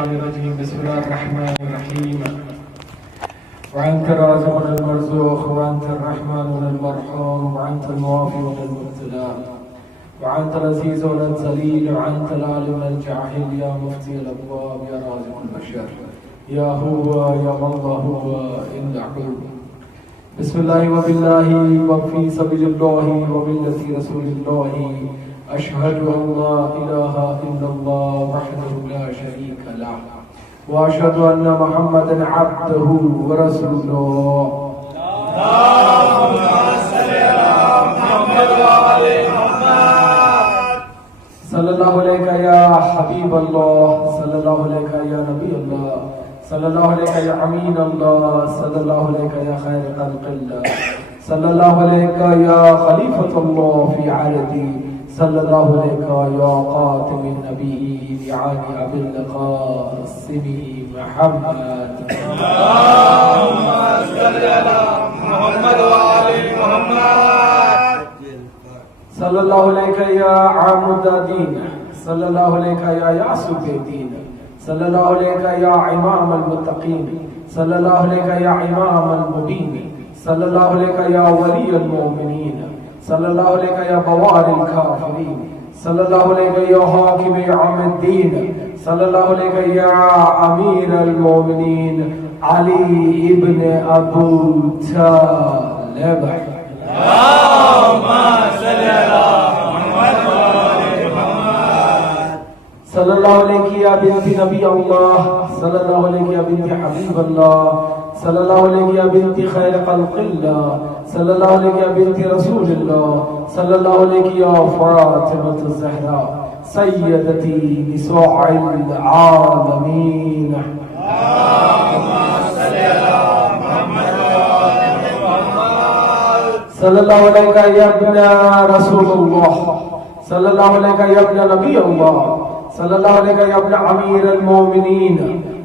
मिनश्शैतानिर्रजीम बिस्मिल्लाहिर्रहमानिर्रहीम वअन्त राज़िक़ुल मर्ज़ूक़ वअन्त अर्रहमानुल मरहूम वअन्त मुआफ़िक़ुल मुब्तला वअन्त अज़ीज़ुल ज़लील वअन्त आलिमुल जाहिल या मुफ़्तियल अब्वाब या राज़िक़ुल बशर या हुवा या मन ला हुवा इल्लहु बिस्मिल्लाहि व बिल्लाहि व फ़ी सबिलिल्लाहि व मिल्लति रसूलिल्लाहि अशहदु अन ला इलाहा इल्लल्लाह वहदहु ला शरीका लह व अशहदु अन्ना मुहम्मदन अब्दुहु व रसूलुहु अल्लाहुम्मा सल्लि अला मुहम्मद व आलि मुहम्मद सल्लल्लाहु अलैका या हबीब अल्लाह सल्लल्लाहु अलैका या नबी अल्लाह सल्लल्लाहु अलैका या अमीन अल्लाह सल्लल्लाहु अलैका या खैर खल्क़िल्लाह सल्लल्लाहु अलैका या खलीफतुल्लाह फी अर्दी सल्लल्लाहु अलैका या ख़ातिमुन नबिय्यीन यानी अबिल क़ासिम मुहम्मद अल्लाहुम्मा सल्लि अला मुहम्मद व आलि मुहम्मद सल्लल्लाहु अलैका या आमुद्दीन सल्लल्लाहु अलैका या यासूद्दीन सल्लल्लाहु अलैका या इमामल मुत्तक़ीन सल्लल्लाहु अलैका या इमामल मुबीन सल्लल्लाहु अलैका या वलियल मोमिनीन सल्लल्लाहु अलैका या बवारिल काफिरीन सल्लल्लाहु अलैका या हाकिम यौमिद्दीन सल्लल्लाहु अलैका या अमीरल मोमिनीन अली इब्न अबू तालिब अल्लाहुम्मा सल्लि अला मुहम्मद व आलि मुहम्मद सल्लल्लाहु अलैहि या बिन्ती नबी अल्लाह सल्लल्लाहु अलैहि या बिन्ती हबीब अल्लाह सल्लल्लाहु अलैहि या बिन्ती खैर खल्क़िल्लाह सल्लल्लाहु अलैहि या बिन्ती रसूलिल्लाह सल्लल्लाहु अलैहि या फातिमतुज़ ज़हरा सय्यदती निसाइल आलमीन अल्लाहुम्मा सल्लि अला मुहम्मद व आलि मुहम्मद सल्लल्लाहु अलैहि या इब्न रसूलुल्लाह सल्लल्लाहु अलैहि या इब्न नबी अल्लाह सल्लल्लाहु अलैहि या इब्न अमीरुल मोमिनीन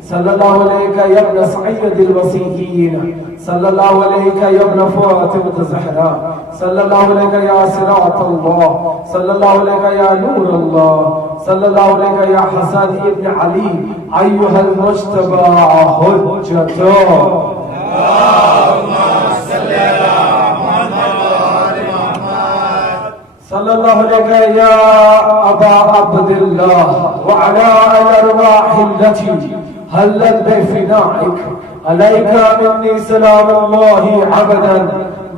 सल्लल्लाहु अलैहि या इब्न सय्यदिल वसीय्यीन सल्लल्लाहु अलैहि या इब्न फातिमतुज़ ज़हरा सल्लल्लाहु अलैहि या सिरातुल्लाह सल्लल्लाहु अलैहि या नूरुल्लाह सल्लल्लाहु अलैहि या हसन इब्न अली अय्युहल मुज्तबा हुज्जतु अल्लाहुम्मा सल्लि अला मुहम्मद व आलि मुहम्मद सल्लल्लाहु अलैहि या अबा अब्दिल्लाह व अला अल-अरवाहिल्लती हल्लत बिफिनाइक अलैका मिन्नी सलामुल्लाहि अबदन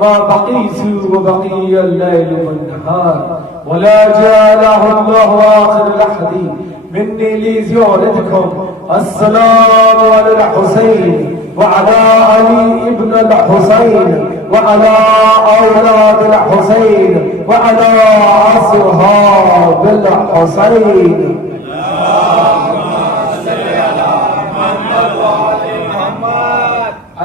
मा बक़ीतु व बक़ियल लैल वन नहार व ला जअलहु अल्लाहु आखिर लहदी मिन्नी लिज़ियारतिकुम अस्सलामु अलल हुसैन व अला अली इब्न अल हुसैन व अला औलाद अल हुसैन व अला अस्हाबिल हुसैन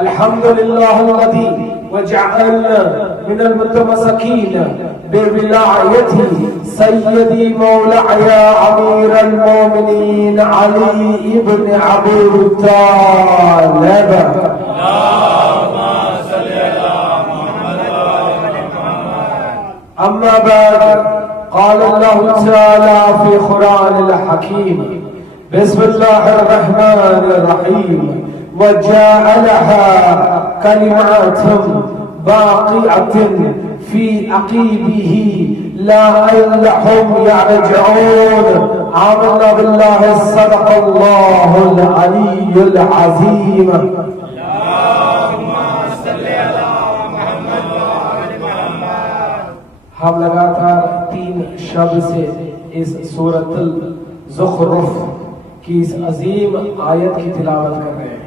अल्हम्दुलिल्लाहिल्लज़ी वजअलना मिनल मुतमस्सिकीन बिविलायति सय्यदी मौलाया अमीरुल मोमिनीन अली इब्न अबू तालिब अल्लाहुम्मा सल्लि अला मुहम्मद व आलि मुहम्मद अम्मा बाद क़ाल अल्लाहु तआला फ़ी क़ुरानिल हकीम बिस्मिल्लाहिर रहमानिर रहीम वजअलहा कलिमातुन बाक़िअतुन फ़ी अक़ीबिही लअल्लहुम यरजिऊन आमन्ना बिल्लाहि सदक़ल्लाहुल अलियुल अज़ीम अल्लाहुम्मा सल्लि अला मुहम्मद व आलि मुहम्मद। हम लगातार 3 शब से इस सूरतुल ज़ुख़रुफ़ की इस अजीम आयत की तिलावत कर रहे हैं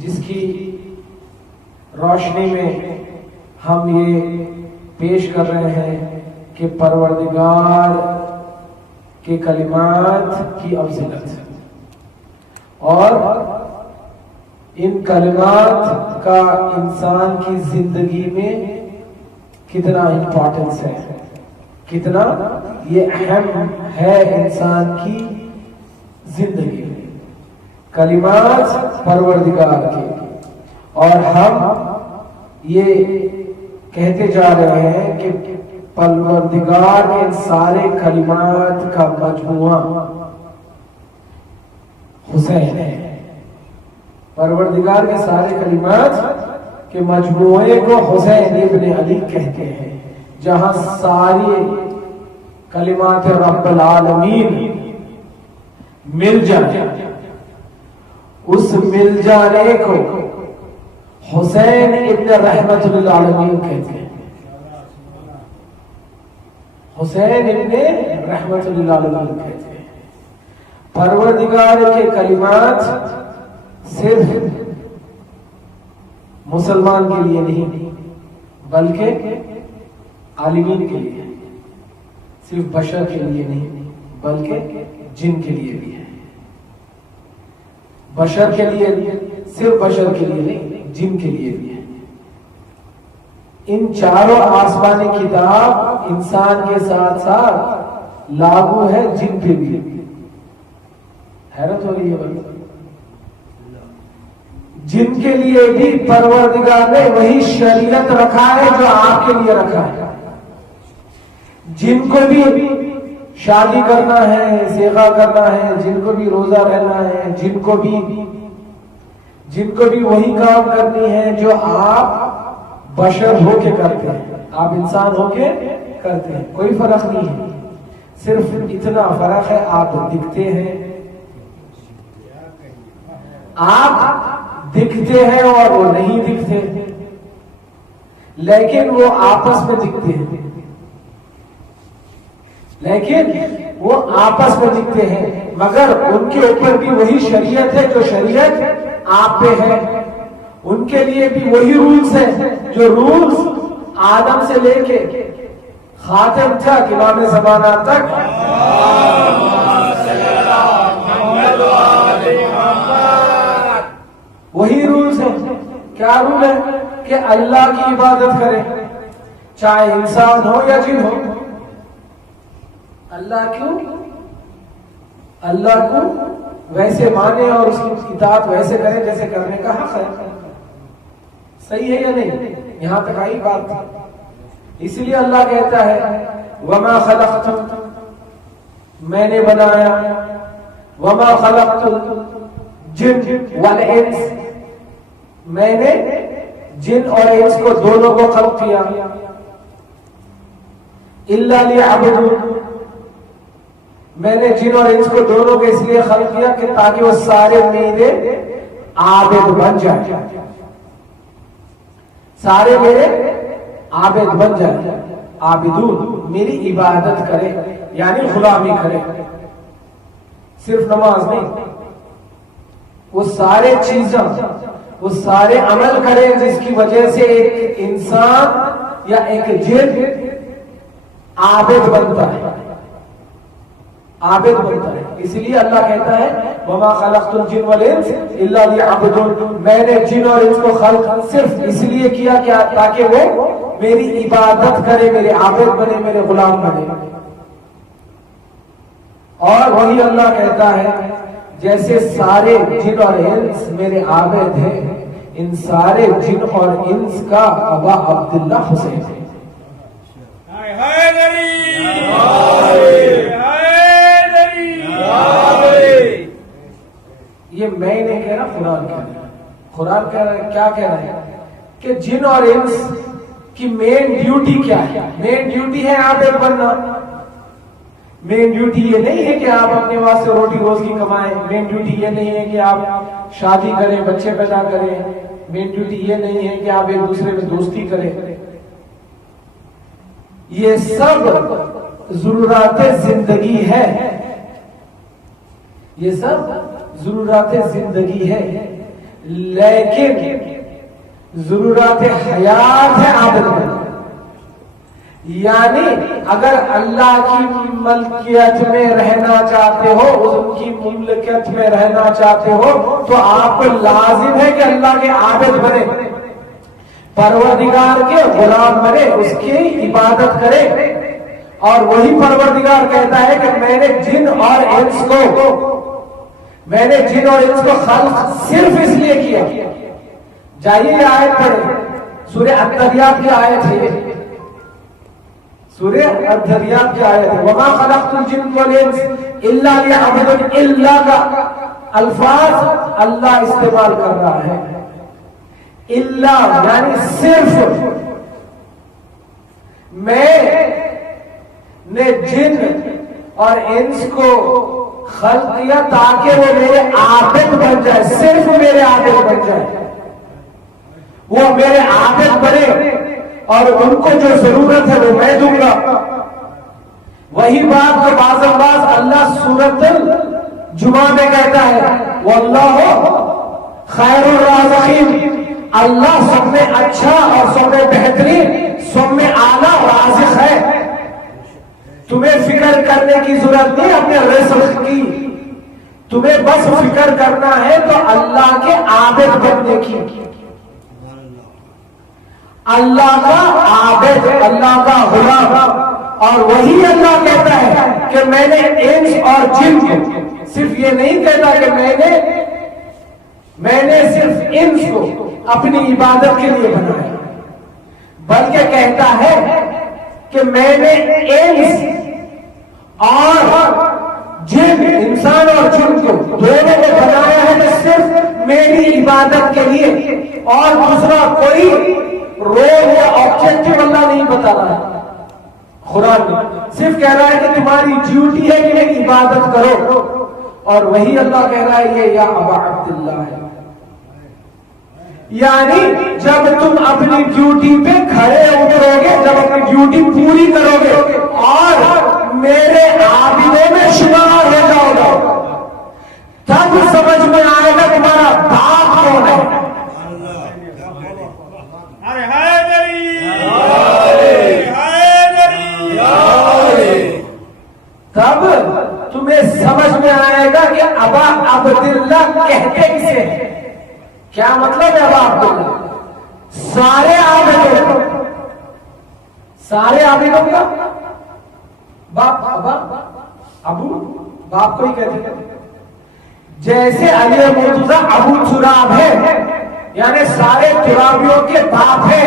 जिसकी रोशनी में हम ये पेश कर रहे हैं कि परवरदिगार के कलिमात की अफ़ज़ीलत और इन कलिमात का इंसान की जिंदगी में कितना इम्पोर्टेंस है, कितना ये अहम है इंसान की जिंदगी में कलिमात परवरदिगार के। और हम ये कहते जा रहे हैं कि परवरदिगार के सारे कलिमात का मजमुआ हुसैन है। परवरदिगार के सारे कलिमात के मजमूए को हुसैन इब्न अली कहते हैं। जहां सारी कलिमात रब्बुल आलमीन मिल जाए, उस मिल जाने को हुसैन इब्न रहमतुल आलमीन कहते हैं। हुसैन इब्न रहमतुल आलमीन कहते हैं। परवरदिगार के कलिमात सिर्फ मुसलमान के लिए नहीं, बल्कि आलिमीन के लिए, सिर्फ बशर के लिए नहीं, बल्कि जिन के लिए भी है। बशर के लिए, सिर्फ बशर के लिए नहीं, जिन के लिए भी है। इन चारों आसमानी किताब इंसान के साथ साथ लागू है जिन पे भी। हैरत हो रही है भाई, जिनके लिए भी परवरदिगार ने वही शरीयत रखा है जो आपके लिए रखा है। जिनको भी शादी करना है, सेवा करना है, जिनको भी रोजा रहना है, जिनको भी वही काम करनी है जो आप बशर होके करते हैं, आप इंसान होके करते हैं। कोई फर्क नहीं है, सिर्फ इतना फर्क है आप दिखते हैं, आप दिखते हैं और वो नहीं दिखते, लेकिन वो आपस में दिखते हैं, मगर उनके ऊपर भी वही शरीयत है जो शरीयत आप पे है। उनके लिए भी वही रूल्स है जो रूल्स आदम से लेके खातिम तक, इमाम ज़माना तक वही रूल्स है। क्या रूल है? कि अल्लाह की इबादत करें, चाहे इंसान हो या जिन हो। अल्लाह को वैसे माने और उसकी इताअत वैसे करें जैसे करने का हक है। सही है या नहीं? यहां तक आई बात। इसलिए अल्लाह कहता है वमा खलक़तु, मैंने बनाया, वमा खलक़तुल जिन्न वल इंस, मैंने जिन और इंस को दोनों को खल्क़ किया, इल्ला लियअबुदून, मैंने जिन और इंस को दोनों को इसलिए खल्क़ किया कि ताकि वो सारे मेरे आबिद बन जाए, सारे मेरे आबिद बन जाए। आबिदून, मेरी इबादत करे, यानी गुलामी करे, सिर्फ नमाज नहीं, वो सारे चीजें, वो सारे अमल करें जिसकी वजह से एक इंसान या एक जिन आबिद बनता है, आबिद बनता है। इसलिए अल्लाह कहता है वमा खलक़तुल जिन्न वल इंस इल्ला लियअबुदून, मैंने जिन और इंस को खल्क़ सिर्फ इसलिए किया क्या, ताकि वो मेरी इबादत करे, मेरे आबिद बने, मेरे गुलाम बने। और वही अल्लाह कहता है जैसे सारे जिन और इंस मेरे आबिद हैं, इन सारे जिन और इंस का अबा अब्दुल्ला हुसैन है। ये मैं नहीं कह रहा, कुरान कह रहा है। कुरान कह रहा है, क्या कह रहा है कि जिन और इंस की मेन ड्यूटी क्या है? मेन ड्यूटी है आबिद बनना। मेन ड्यूटी ये नहीं है कि आप अपने वास्ते रोटी रोज की कमाएं। मेन ड्यूटी ये नहीं है कि आप शादी करें, बच्चे पैदा करें। मेन ड्यूटी ये नहीं है कि आप एक दूसरे में दोस्ती करें। ये सब जरूरत जिंदगी है, ये सब जरूरत जिंदगी है, लेकिन जरूरत हयात है आबिद बनना। यानी अगर अल्लाह की मलकियत में रहना चाहते हो, उनकी मुमलकियत में रहना चाहते हो, तो आपको लाजिम है कि अल्लाह के आबिद बने, परवरदिगार के गुलाम बने, उसकी इबादत करें। और वही परवरदिगार कहता है कि मैंने जिन और इंस को खल्क़ सिर्फ इसलिए किया। जाइए आयत पढ़े, सूरह अद-दरियात की आयत है, सूरह अद-दरियात की आयत है। वमा खलक़तुल जिन्न वल इंस इल्ला लियअबुदून, इल्ला का अल्फाज अल्लाह इस्तेमाल कर रहा है। इल्ला यानी सिर्फ। मैंने जिन और इंस को खल्क किया ताकि वो मेरे आबिद बन जाए, सिर्फ मेरे आबिद बन जाए, वो मेरे आबिद बने और उनको जो जरूरत है वो मैं दूंगा। वही बात जो बाज़ अल्लाह सूरतुल जुमा में कहता है, वल्लाहु खैरुर राज़िकीन, अल्लाह सब में अच्छा और सब में बेहतरीन, सब में आला राज़िक है। तुम्हें फिक्र करने की जरूरत नहीं अपने रिज़्क़ की, तुम्हें बस फिक्र करना है तो अल्लाह के आबिद बनने की। अल्लाह का आबिद, अल्लाह का गुलाम। और वही अल्लाह कहता है कि मैंने इंस और जिन को, सिर्फ ये नहीं कहता कि मैंने सिर्फ इंस को अपनी इबादत के लिए बनाया, बल्कि कहता है कि मैंने इंस और जिन, इंसान और जिन को दोनों को बनाया है तो सिर्फ मेरी इबादत के लिए, और दूसरा कोई रोल या ऑब्जेक्टिव अल्लाह नहीं बता रहा है। कुरान में सिर्फ कह रहा है कि तुम्हारी ड्यूटी है कि मेरी इबादत करो, और वही अल्लाह कह रहा है ये या अबा अब्दुल्लाह है। यानी जब तुम अपनी ड्यूटी पे खड़े उतरोगे, जब अपनी ड्यूटी पूरी करोगे और मेरे आबिदों में शुमार हो जाओगे, तब समझ में आएगा तुम्हारा बाप कौन है। तब तुम्हें समझ में आएगा कि अबा अब्दुल्लाह कहते किसे हैं, क्या मतलब है अबा अब्दुल्लाह। सारे आबिदों का बाप अबा, अबू बाप को ही कहते हैं। जैसे अली मुर्तजा अबू तुराब है, यानी सारे तुराबियों के बाप है,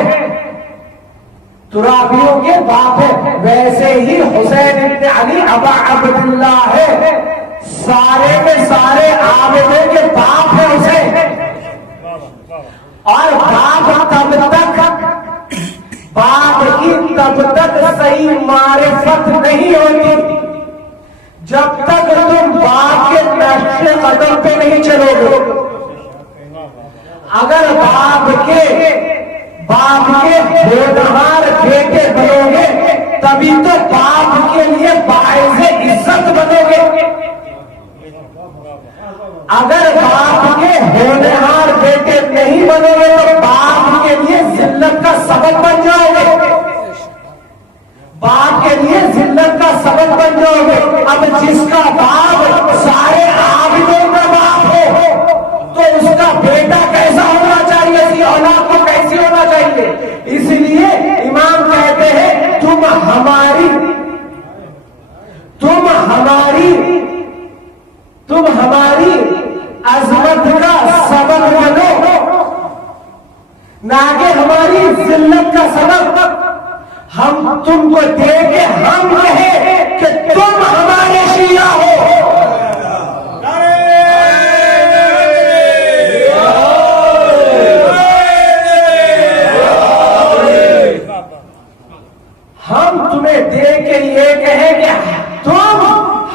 तुराबियों के बाप है, वैसे ही हुसैन इब्न अली अबा अब्दुल्लाह है, सारे के सारे आबिदों के बाप है हुसैन। और बाप की तब तक सही मारिफत नहीं होती जब तक तुम बाप के नक्शे कदम पे नहीं चलोगे। अगर बाप के होनहार बेटे बनोगे तभी तो बाप के लिए बाइज़े इज्जत बनोगे। अगर बाप के होनहार बेटे नहीं बनोगे तो बाप के लिए जिल्लत का सबब बन जाओगे, बाप के लिए जिल्लत का सबब बन जाओगे। अब जिसका बाप सारे आबिदों का बाप हो तो उसका बेटा कैसा होना चाहिए, इसकी औलाद को कैसी होना चाहिए। इसलिए इमाम कहते हैं तुम हमारी अजमत का सबब बनो, ना कि हमारी जिल्लत का सबब। हम तुमको देखे हम कहे कि तुम हमारे शिया हो। हम तुम्हें देख के ये कहें कि तुम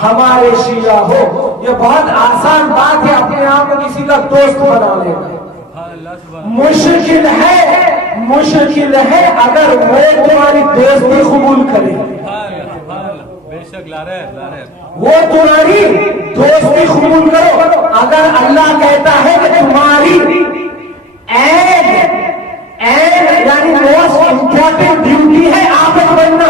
हमारे शिया हो। ये बहुत आसान बात है अपने आप को किसी का दोस्त बना लेना। मुश्किल है अगर वो तुम्हारी दोस्ती कबूल करे। बेशक ला रहे वो तुम्हारी दोस्ती कबूल करो। अगर अल्लाह कहता है कि तुम्हारी यानी मोस्ट इंपॉर्टेंट ड्यूटी है आबिद बनना,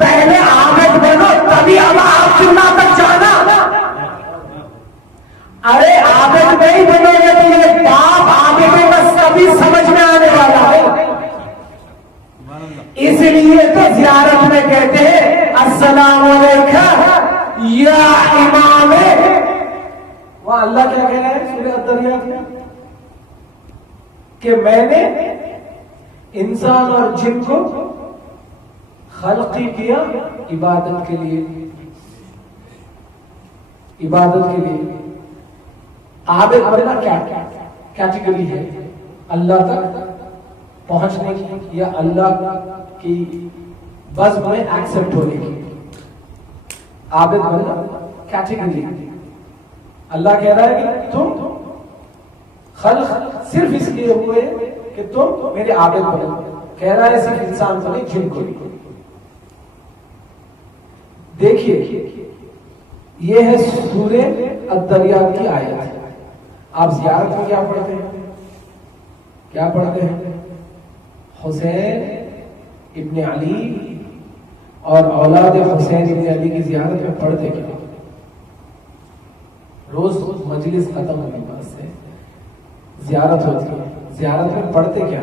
पहले आबिद बनो तभी अब आप चुना तक जाना। अरे आबिद नहीं बनोगे तो ये बाप आबिद में बस कभी समझ में आने वाला है। इसलिए तो ज़ियारत में कहते हैं अस्सलाम अलैकुम या इमाम। वहां अल्लाह क्या कह रहा है सूरह अद-दरियात में कि मैंने इंसान और जिन को खल्क़ी किया इबादत के लिए, आबिद बनना क्या कैटेगरी है? अल्लाह तक पहुंचने की या अल्लाह की बस में एक्सेप्ट होने की? आबिद बनना कैटेगरी। अल्लाह कह रहा है कि तुम खल्क सिर्फ इसलिए हुए कि तुम मेरे आबिद बनो। कह रहा है सिर्फ इंसान को नहीं, जिन को भी। देखिए ये है सूरे अद-दरियात की आयत। आप ज़ियारत में क्या पढ़ते हैं? क्या पढ़ते हैं? हुसैन इब्ने अली और औलाद हुसैन इब्ने अली की ज़ियारत में पढ़ते क्या? रोज मजलिस खत्म होने के बाद से ज़ियारत होती है, ज़ियारत में पढ़ते क्या?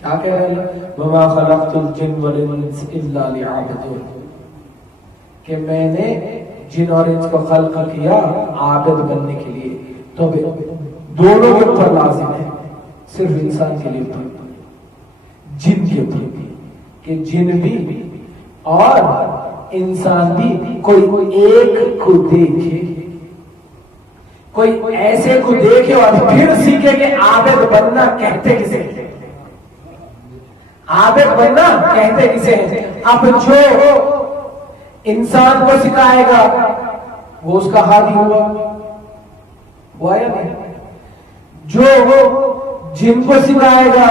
क्या कह रहे हैं? वमा खलक़तुल जिन्न वल इंस इल्ला लियअबुदून, कि मैंने जिन और इंस को खल्क किया आबिद बनने के लिए। तो दोनों के ऊपर लाजिम है, सिर्फ इंसान के लिए ऊपर, जिन के ऊपर भी, कि जिन भी और इंसान भी कोई एक को देखे, कोई ऐसे को देखे और फिर सीखे कि आबिद बनना कहते किसे? आबिद बनना कहते किसे? अब जो इंसान को सिखाएगा वो उसका हादी हुआ या नहीं? जो जिनको सिखाएगा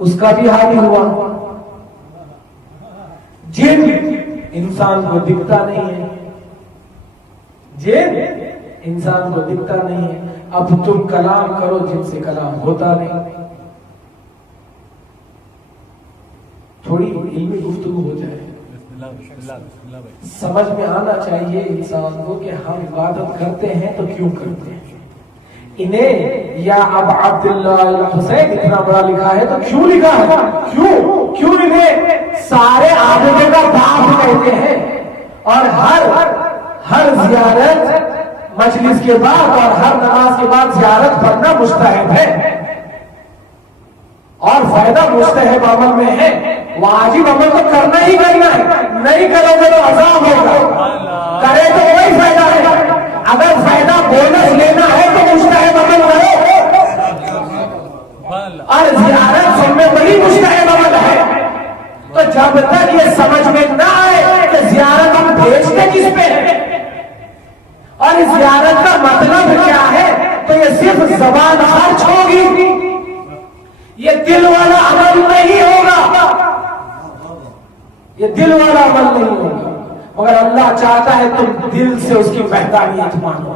उसका भी हादी हुआ। जिन इंसान को दिखता नहीं है, जिन इंसान को दिखता नहीं है। अब तुम कलाम करो जिनसे कलाम होता नहीं। थोड़ी इल्मी गुफ्तगू हो जाए। समझ में आना चाहिए इंसान को कि हम इबादत करते हैं तो क्यों करते हैं। इन्हें या अब अब्दुल्लाह हुसैन इतना बड़ा लिखा है तो क्यों लिखा है? क्यों इन्हें सारे आबिदों का बाप कहते हैं? और हर ज़ियारत मजलिस के बाद और हर नमाज के बाद ज़ियारत पढ़ना मुस्तहब है और फायदा मुस्तहब अमल में है। वाजिब अमल तो करना ही करना है, नहीं करोगे तो अज़ाब होगा, करे तो कोई फायदा है। अगर फायदा बोनस लेना है तो मुस्तहब अमल करो। और ज़ियारत सब में बड़ी मुस्तहब अमल है। तो जब तक ये समझ में ना आए कि ज़ियारत हम भेजते किस पे है और इस ज़ियारत का मतलब क्या है, तो ये सिर्फ ज़बान खर्च होगी, ये दिल वाला अमल नहीं होगा। ये दिल वाला अमल नहीं होगा। मगर अल्लाह चाहता है तुम दिल से उसकी वहदानियत मानो।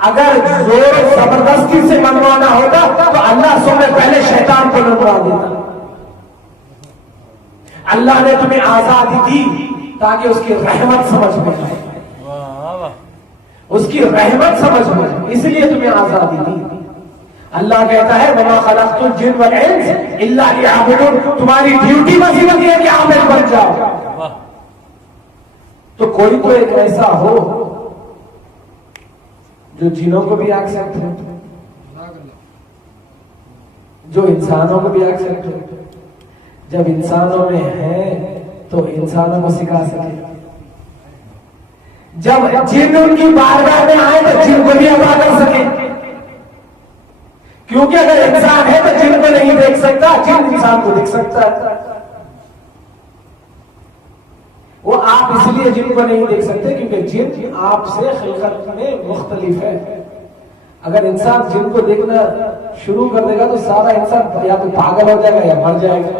अगर जोर जबरदस्ती से मनवाना होता तो अल्लाह सुबह पहले शैतान को मनवा देता। अल्लाह ने तुम्हें आजादी दी ताकि उसकी रहमत समझ में आए, उसकी रहमत समझ में, इसलिए तुम्हें आजादी दी। अल्लाह कहता है वमा खलक़तुल जिन्न वल इंस इल्ला लियअबुदून, तुम्हारी ड्यूटी वजीफा है कि आबिद बन जाओ। तो कोई तो एक ऐसा हो जो जिनों को भी एक्सेप्ट हो, जो इंसानों को भी एक्सेप्ट हो। जब इंसानों में है तो इंसानों को सिखा सके। जब जिन उनकी बारगाह में आए तो जिन को भी अदा कर सके, क्योंकि अगर इंसान है तो जिन को नहीं देख सकता, जिन इंसान को देख सकता है। वो आप इसलिए जिन को नहीं देख सकते क्योंकि जिन आपसे खिलकत में मुख्तलिफ है। अगर इंसान जिन को देखना शुरू कर देगा तो सारा इंसान या तो पागल हो जाएगा या मर जाएगा।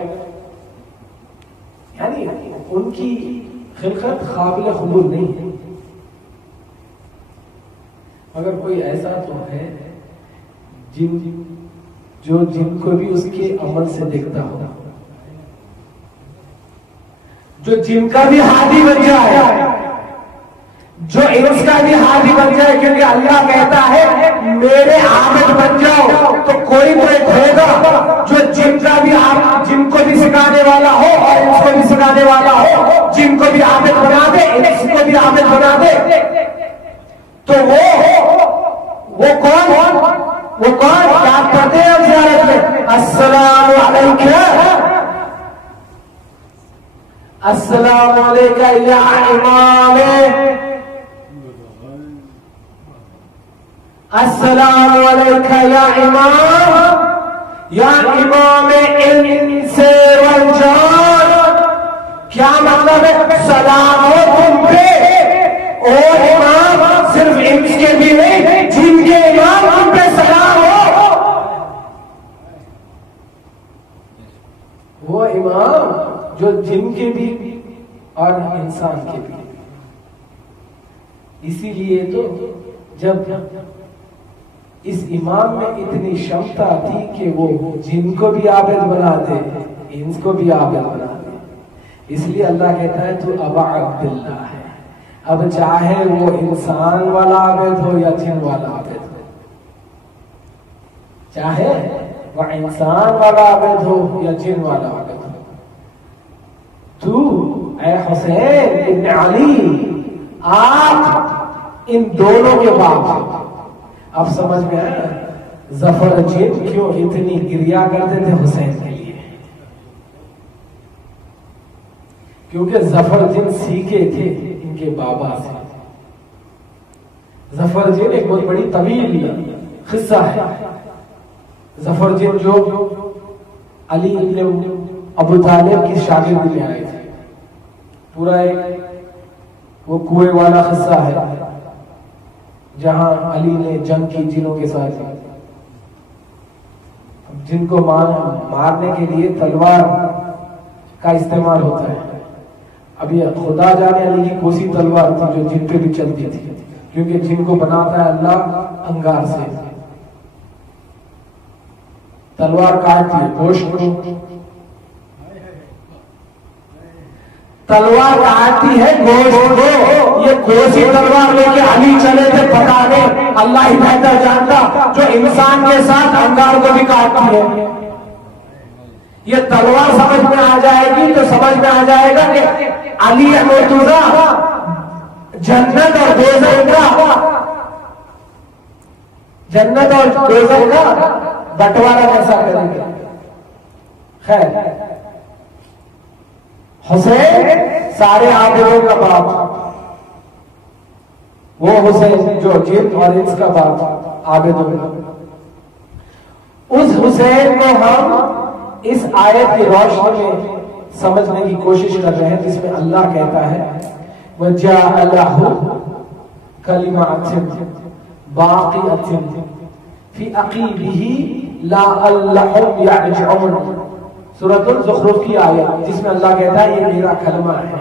यानी उनकी खिलकत काबिल कबूल नहीं है। मगर कोई ऐसा तो है जो जिनको भी उसके अमल से देखता हो, जो जिनका भी हादी बन जाए, जो इंस का भी हादी बन जाए। क्योंकि अल्लाह कहता है मेरे आबिद बन जाओ। तो कोई होगा जो जिनका भी जिनको भी सिखाने वाला हो और इंस को भी सिखाने वाला हो, जिनको भी आबिद बना दे, इंस को भी आबिद बना दे। तो वो कौन क्या करते हैं हम ज़ियारत में? अस्सलामु अलैकुम, अस्सलामु अलैका या इमाम। अस्सलामु अलैका या इमाम इंसे वल जान। क्या मतलब है? सलाम हो तुम पे ओ इमाम, सिर्फ इंस के भी नहीं, जिनके इमाम तुम पे सलाम हो। वो इमाम जो जिनके भी और इंसान के भी। इसीलिए तो जब इस इमाम में इतनी क्षमता थी कि वो जिनको भी आबिद बना दे, इंस को भी आबिद बना दे। इसलिए अल्लाह कहता है तू अबा अब्दुल्लाह है। अब चाहे वो इंसान वाला आबिद हो या जिन वाला आबिद हो, चाहे वह इंसान वाला आबिद हो या जिन वाला आबिद हो, तू ऐ हुसैन इब्न अली, आप इन दोनों के बाप हो। अब समझ में आया जफर जिन क्यों इतनी गिरिया करते थे हुसैन के लिए? क्योंकि जफर जिन सीखे थे इनके बाबा से। जफर जिन एक बहुत बड़ी तवील किस्सा है। जफर जिन जो अली इब्न अबू तालिब की शागिर्दी में आए थे, पूरा एक वो कुएं वाला किस्सा है जहां अली ने जंग की जिनों के साथ। जिनको मारने के लिए तलवार का इस्तेमाल होता है। अब ये खुदा जाने अली की कोसी तलवार थी जो जिन पे भी चलती थी, क्योंकि जिनको बनाता है अल्लाह अंगार से। तलवार काटती है गोश्त को, तलवार काटती है गोश्त को। ये कोसी तलवार लेके अली चले थे पकाने, अल्लाह ही बेहतर जानता, जो इंसान के साथ अंगार को भी काटती है। ये तलवार समझ में आ जाएगी तो समझ में आ जाएगा कि अली मुर्तजा जन्नत और दोज़ख का बंटवारा कैसा करेंगे। खैर, हुसैन सारे आबिदों का बाप, वो हुसैन जो जिन और इंस का बाप आबिदों का, उस हुसैन को हम इस आयत की रोशनी में समझने की कोशिश कर रहे हैं, जिसमें अल्लाह कहता है वजाअलहु कलिमातिन बाक़ियतिन फी अक़ीबिही लअल्लहुम यरजिऊन। सूरतुल ज़ुख़रुफ़ की आयत, जिसमें अल्लाह कहता है ये मेरा कलमा है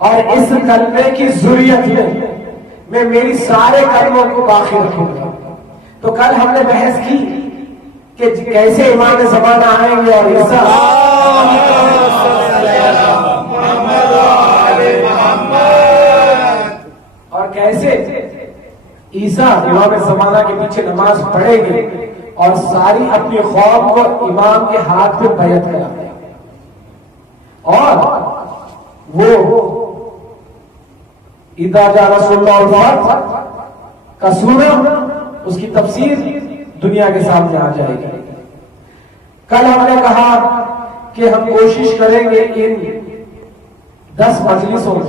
और इस कलमे की ज़ुर्रियत में मैं मेरी सारे कलमों को बाकी रखूंगा। तो कल हमने बहस की कि कैसे इमाम ज़माना आएंगे और ईसा और कैसे ईसा इमाम ज़माना के पीछे नमाज पढ़ेंगे और सारी अपनी कौम को इमाम के हाथ पे बैत कराते और वो इदा जा रसूलुल्लाह का सूरा, उसकी तफसीर दुनिया के सामने आ जाएगी। कल हमने कहा कि हम कोशिश करेंगे इन 10 मजलिसों में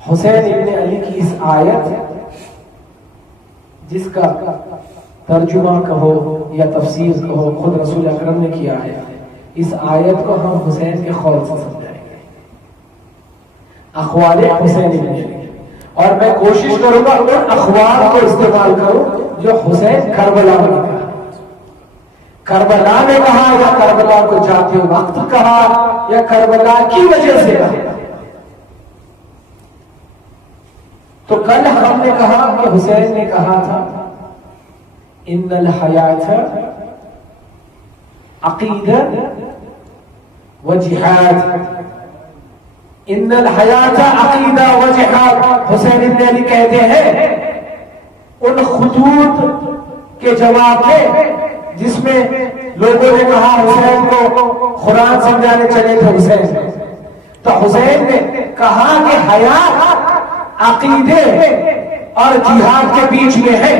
हुसैन इब्न अली की इस आयत, जिसका तर्जुमा कहो या तफसीर कहो खुद रसूल अकरम ने किया है, इस आयत को हम हुसैन के खौल से समझाएंगे, अखवाल हुसैन इब्न अली। और मैं कोशिश करूंगा उन अखबार को इस्तेमाल करूं जो हुसैन करबला में कहा, करबला ने कहा या करबला को जाते वक्त कहा या करबला की वजह से कहा। तो कल हमने कहा कि हुसैन ने कहा था इन्नल हयात अक़ीदत व जिहाद, इन्नल हयात अक़ीदा व जिहाद। हुसैन इब्न अली कहते हैं उन खुतूत के जवाब में जिसमें लोगों ने कहा हुसैन को कुरान समझाने चले थे हुसैन, तो हुसैन ने कहा कि हयात अक़ीदे और जिहाद के बीच में है,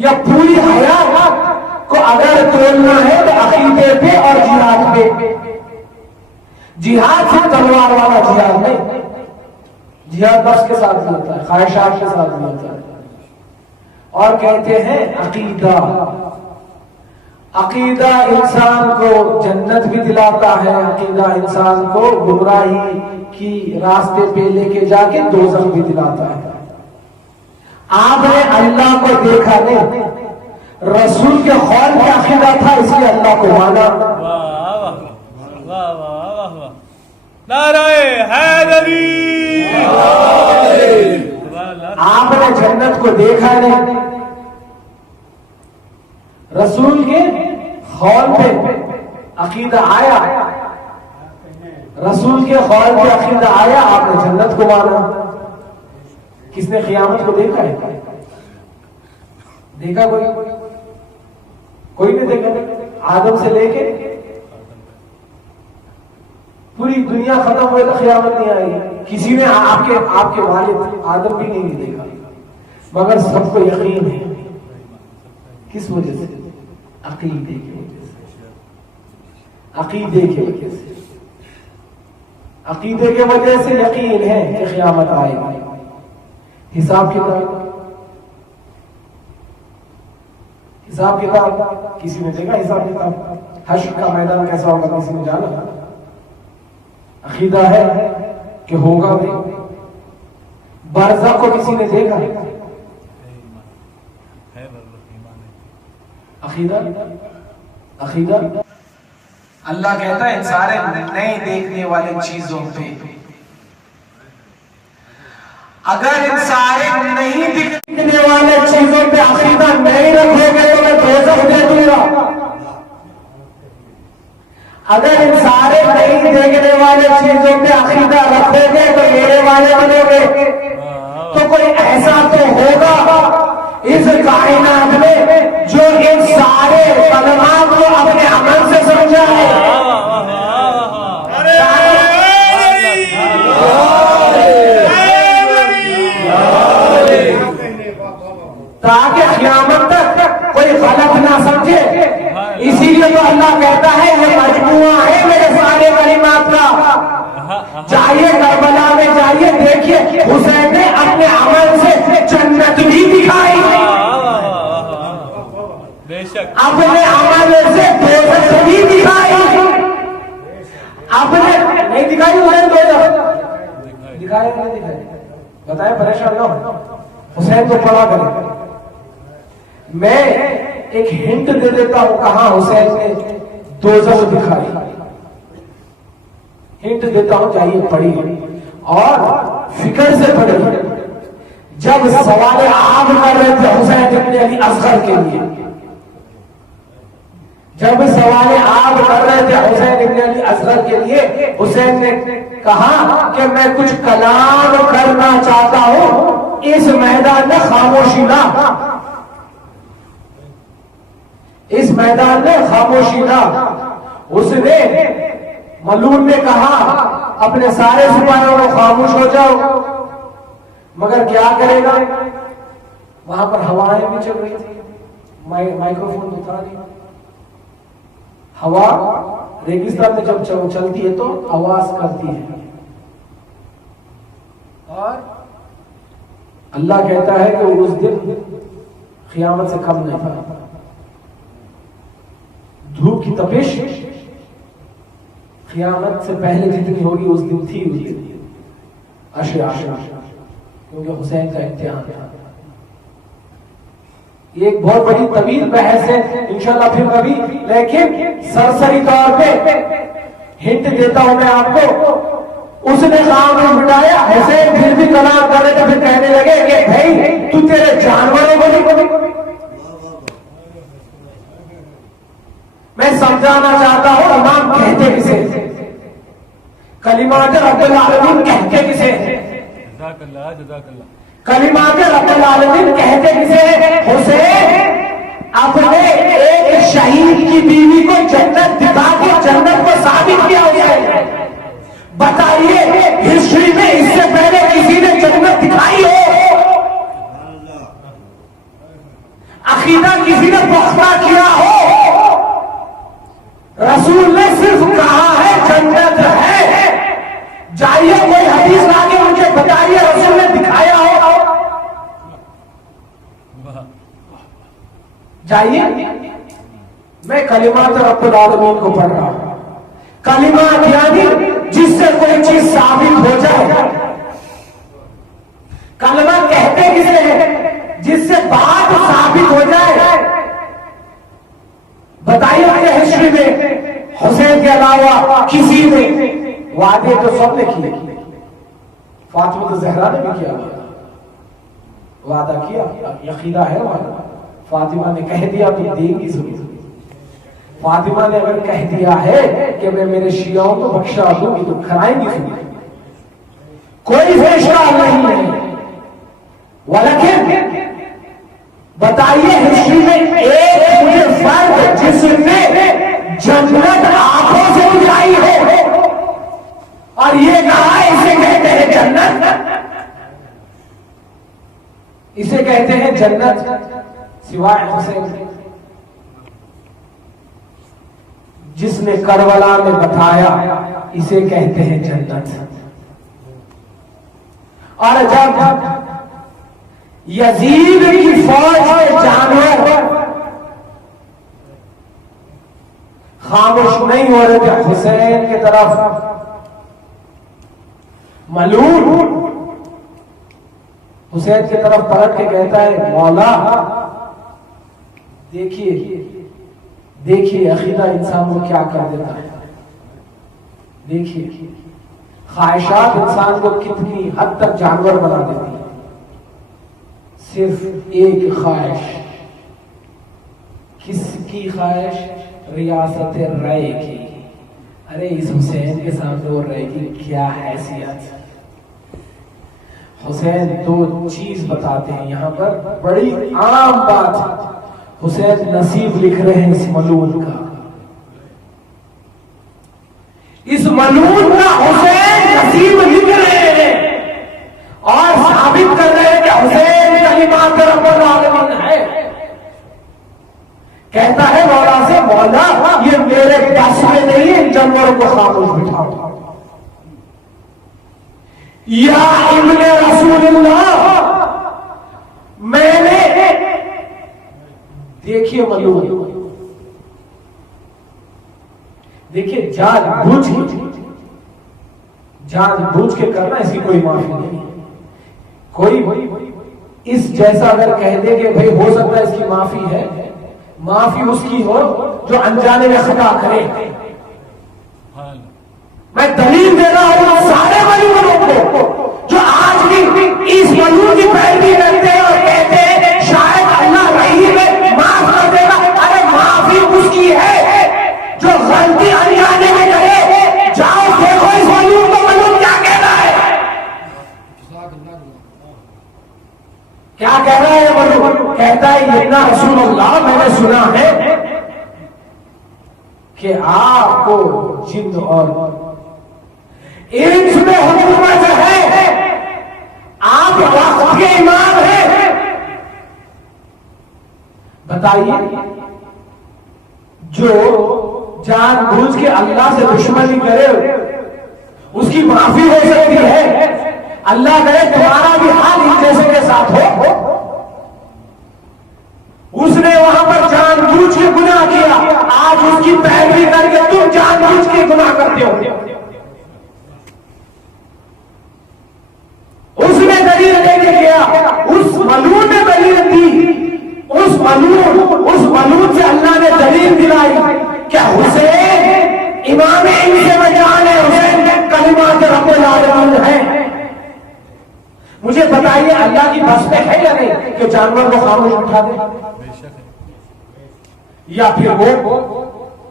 या पूरी हयात को अगर तोड़ना है तो अक़ीदे पे और जिहाद पे। जिहाद से तलवार वाला जिहाद नहीं, जिहाद नफ्स के साथ भी होता है, ख्वाहिशात के साथ भी होता है। और कहते हैं अकीदा। अकीदा इंसान को जन्नत भी दिलाता है, अकीदा इंसान को गुमराही की रास्ते पे लेके जाके दोज़ख भी दिलाता है। आपने अल्लाह को देखा नहीं, रसूल के कौल में अकीदा था इसलिए अल्लाह को माना। नारे हैदरी। आपने जन्नत को देखा नहीं, रसूल के कौल पे अकीदा आया, रसूल के कौल पे अकीदा आया, आपने जन्नत को माना। किसने क़यामत को देखा है? देखा कोई नहीं देखा। आदम से लेके पूरी दुनिया खत्म हुए तो क़यामत नहीं आएगी। किसी ने आपके वालिद आदम भी नहीं देखा, मगर सबको यकीन है। किस वजह से? अकीदे की वजह से। अकीदे की वजह से, अकीदे के वजह से यकीन है कि क़यामत आएगी। हिसाब किताब किसी ने देखा? हिसाब किताब हश्र का मैदान कैसा होगा किसी ने जाना? अकीदा है कि होगा भी। बरज़ख को किसी ने देखा? अकीदा अल्लाह कहता है इन सारे नए देखने वाले चीजों पे, अगर इन सारे नहीं दिखने वाले चीजों पे अकीदा नहीं रखोगे तो मैं दोज़ख दे दूंगा। अगर इन सारे नहीं देखने वाले चीजों पे अकीदा रखोगे तो मेरे वाले बनोगे। तो कोई ऐसा तो होगा इस कायनात में जो इन सारे कलमात को अपने अमल से समझा है, ताकि क़यामत तक कोई गलत ना समझे। इसीलिए तो अल्लाह कहता है ये मजमुआ है मेरे सारे कलिमात का। जाइए करबला में जाइए, देखिए हुसैन ने अपने अमल से जन्नत भी दिखाई, अपने अमल से दोज़ख भी दिखाई। अपने नहीं दिखाई हुसैन दोज़ख दिखाए नहीं दिखाए? बताए परेशान ना हो, हुसैन को पढ़ा करें। मैं एक हिंट दे देता हूं कहां हुसैन ने दोज़ख दिखाई। हिंट देता हूं, जाइए पढ़िए और फिक्र से पढ़िए। जब सवाल आब कर रहे थे हुसैन इब्न अली असगर के लिए, जब सवाल आब कर रहे थे हुसैन इब्न अली असगर के लिए, हुसैन ने कहा कि मैं कुछ कलाम करना चाहता हूं, इस मैदान में खामोशी ना, इस मैदान में खामोशी ना। उसने मलून ने कहा अपने सारे सिपाहियों को खामोश हो जाओ, मगर क्या करेगा? वहां पर हवाएं भी चल रही थी, माइक्रोफोन तो था नहीं। हवा रेगिस्तान में जब चलती है तो आवाज करती है, और अल्लाह कहता है कि उस दिन क़यामत से कम नहीं था। धूप की तपिश क़यामत से पहले जितनी होगी उस दिन थी, उस दिन अशर, क्योंकि हुसैन का इम्तिहान था। ये एक बहुत बड़ी तवील बहस है, इंशाल्लाह फिर कभी, लेकिन सरसरी तौर पे हिंट देता हूं मैं आपको। उसने काम नहीं बिठाया, हुसैन फिर भी कलाम कर रहे थे, फिर कहने लगे कि भाई तू तेरे जानवरों को मैं समझाना चाहता हूं इमाम कहते किसे, कलिमात रब्बुल आलमीन कहते किसे, कलिमात रब्बुल आलमीन कहते किसे? हुसैन अपने एक शहीद की बीवी को जन्नत दिखा के जन्नत को साबित किया हुसैन। बताइए हिस्ट्री में इससे पहले किसी ने जन्नत दिखाई हो? अकीदा किसी ने पुख्ता किया हो? रसूल ने सिर्फ कहा है जन्नत है। जाइए कोई हदीस लाके मुझे बताइए रसूल ने दिखाया हो? जाइए, मैं कलिमात रब्बुल आलमीन को पढ़ रहा हूं। कलिमात यानी जिससे कोई चीज साबित हो जाए। कलमा कहते किसे हैं? जिससे बात साबित हो जाए। बताइए अपने हिस्ट्री में हुसैन के अलावा किसी ने वादे तो सबने किए, फातिमा ज़हरा ने भी किया, वादा किया, यकीना है वादा। फातिमा ने कह दिया तो देंगी जरूर। फातिमा ने अगर कह दिया है कि मैं मेरे शियाओं को बख्शा दूंगी तो खराएंगी जरूर, कोई फैसला नहीं है। वलेकिन बताइए हिस्ट्री में एक मुझे फर्द जिसने जन्नत आंखों से बुझाई हो और ये कहा इसे कहते हैं जन्नत, इसे कहते हैं जन्नत, सिवाय हुसैन जिसने करबला में बताया इसे कहते हैं जन्नत। और जब यजीद की फौज के जानवर खामोश नहीं हो रहे थे हुसैन की तरफ, मलून हुसैन की तरफ पलट के कहता है मौला देखिए देखिए अकीदा इंसान को क्या कर देता है, देखिए ख्वाहिशात इंसान को कितनी हद तक जानवर बना देती है। सिर्फ एक ख्वाहिश, किसकी ख्वाहिश? रियासत राय की। अरे इस हुसैन के सामने वो राय की क्या हैसियत। हुसैन दो चीज बताते हैं यहां पर, बड़ी आम बात। हुसैन नसीब लिख रहे हैं इस मलून का, इस मलून का हुसैन नसीब लिख रहे हैं और साबित कर रहे हैं कि हुसैन कलिमात रब्बुल आलमीन है। कहता है मौला से, मौला ये मेरे बस में नहीं है, इन जानवरों को खामोश बिठाओ। या इब्ने रसूलुल्लाह, मैंने देखिए मलून, देखिए जानबूझ के करना, इसकी कोई माफी नहीं। कोई इस जैसा अगर कह दे कि भाई हो सकता है इसकी माफी है, माफी उसकी हो जो अनजाने में खता करे। मैं दलील दे रहा हूं सारे मलूनों को जो आज भी इस मलून की पैरवी करते हैं और कहते हैं शायद अल्लाह रहीम में माफ कर देगा। अरे माफी उसकी है जो गलती अनजाने में करे। जाओ देखो इस मलून को, मलून क्या कह रहा है, क्या कह रहा है मलून? कहता है इन्ना रसूलुल्लाह, मैंने सुना है कि आपको जिन और इंस में हुकूमत है, आप वक्त के इमाम हैं। बताइए जो जानबूझ के अल्लाह से दुश्मनी करे उसकी माफी हो सकती है? अल्लाह करे तुम्हारा भी हाल ही जैसे के साथ हो। उसने वहां पर जानबूझ के गुनाह किया, आज उसकी पैरवी करके तुम जानबूझ के गुनाह करते हो। उसने दलील लेके गया, उस मलून ने दलील दी, उस मलून से अल्लाह ने दलील दिलाई क्या हुसैन इमाम इनसे बजान है, हुसैन कलिमात रब्बुल आलमीन है। मुझे बताइए अल्लाह की बस में है या नहीं कि जानवर को खामोश उठा दे? या फिर वो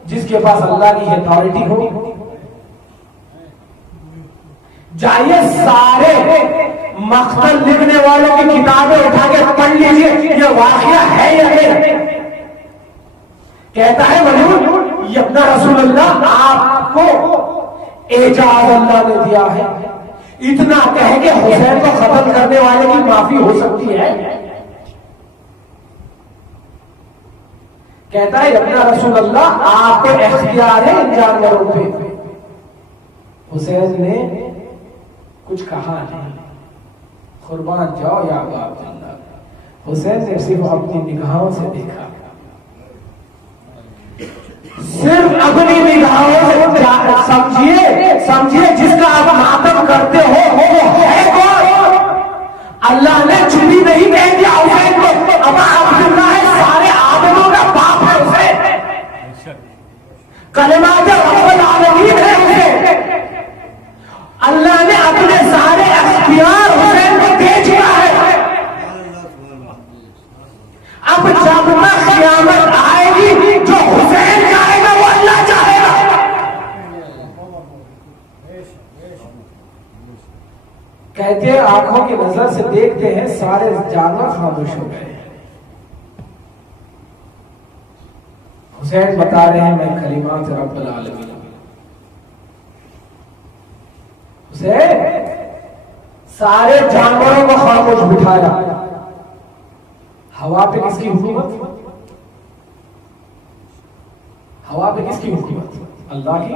जिसके पास अल्लाह की अथॉरिटी हो? जाइए सारे मख्तल लिखने वालों की किताबें उठा के पढ़ लीजिए, ये वाकया है या नहीं। कहता है मलून, यब्ना रसूलुल्लाह, आपको एजाज अल्लाह ने दिया है, इतना कह के हुसैन को खत्म करने वाले की माफी हो सकती है? कहता है यब्ना रसूलुल्लाह, आपको इख्तियार है इन जानवरों पे। हुसैन ने कुछ कहा नहीं, कुर्बान जाओ या अबा अब्दुल्लाह। हुसैन ने सिर्फ अपनी निगाहों से देखा सिर्फ अपनी निगाहों से समझिए जिसका आप मातम करते हो वो है कौन? अल्लाह ने छुट्टी नहीं कह दिया हुसैन को, अबा अब्दुल्ला है, सारे आदमों का बाप है हुसैन, कलिमात रब्बुल आलमीन है हुसैन। अल्लाह ने अपने सारे अख्तियार हुसैन को दे चुका है। अब जब तक क़यामत आएगी जो हुसैन चाहेगा वो अल्लाह चाहेगा। कहते हैं आंखों की नजर से देखते हैं सारे जानवर खामोश हो गए। हुसैन बता रहे हैं मैं कलिमात रब्बुल आलमीन। हुसैन सारे जानवरों को खामोश बिठाया। हवा पे किसकी हुकूमत? हवा पे किसकी हुकूमत? अल्लाह की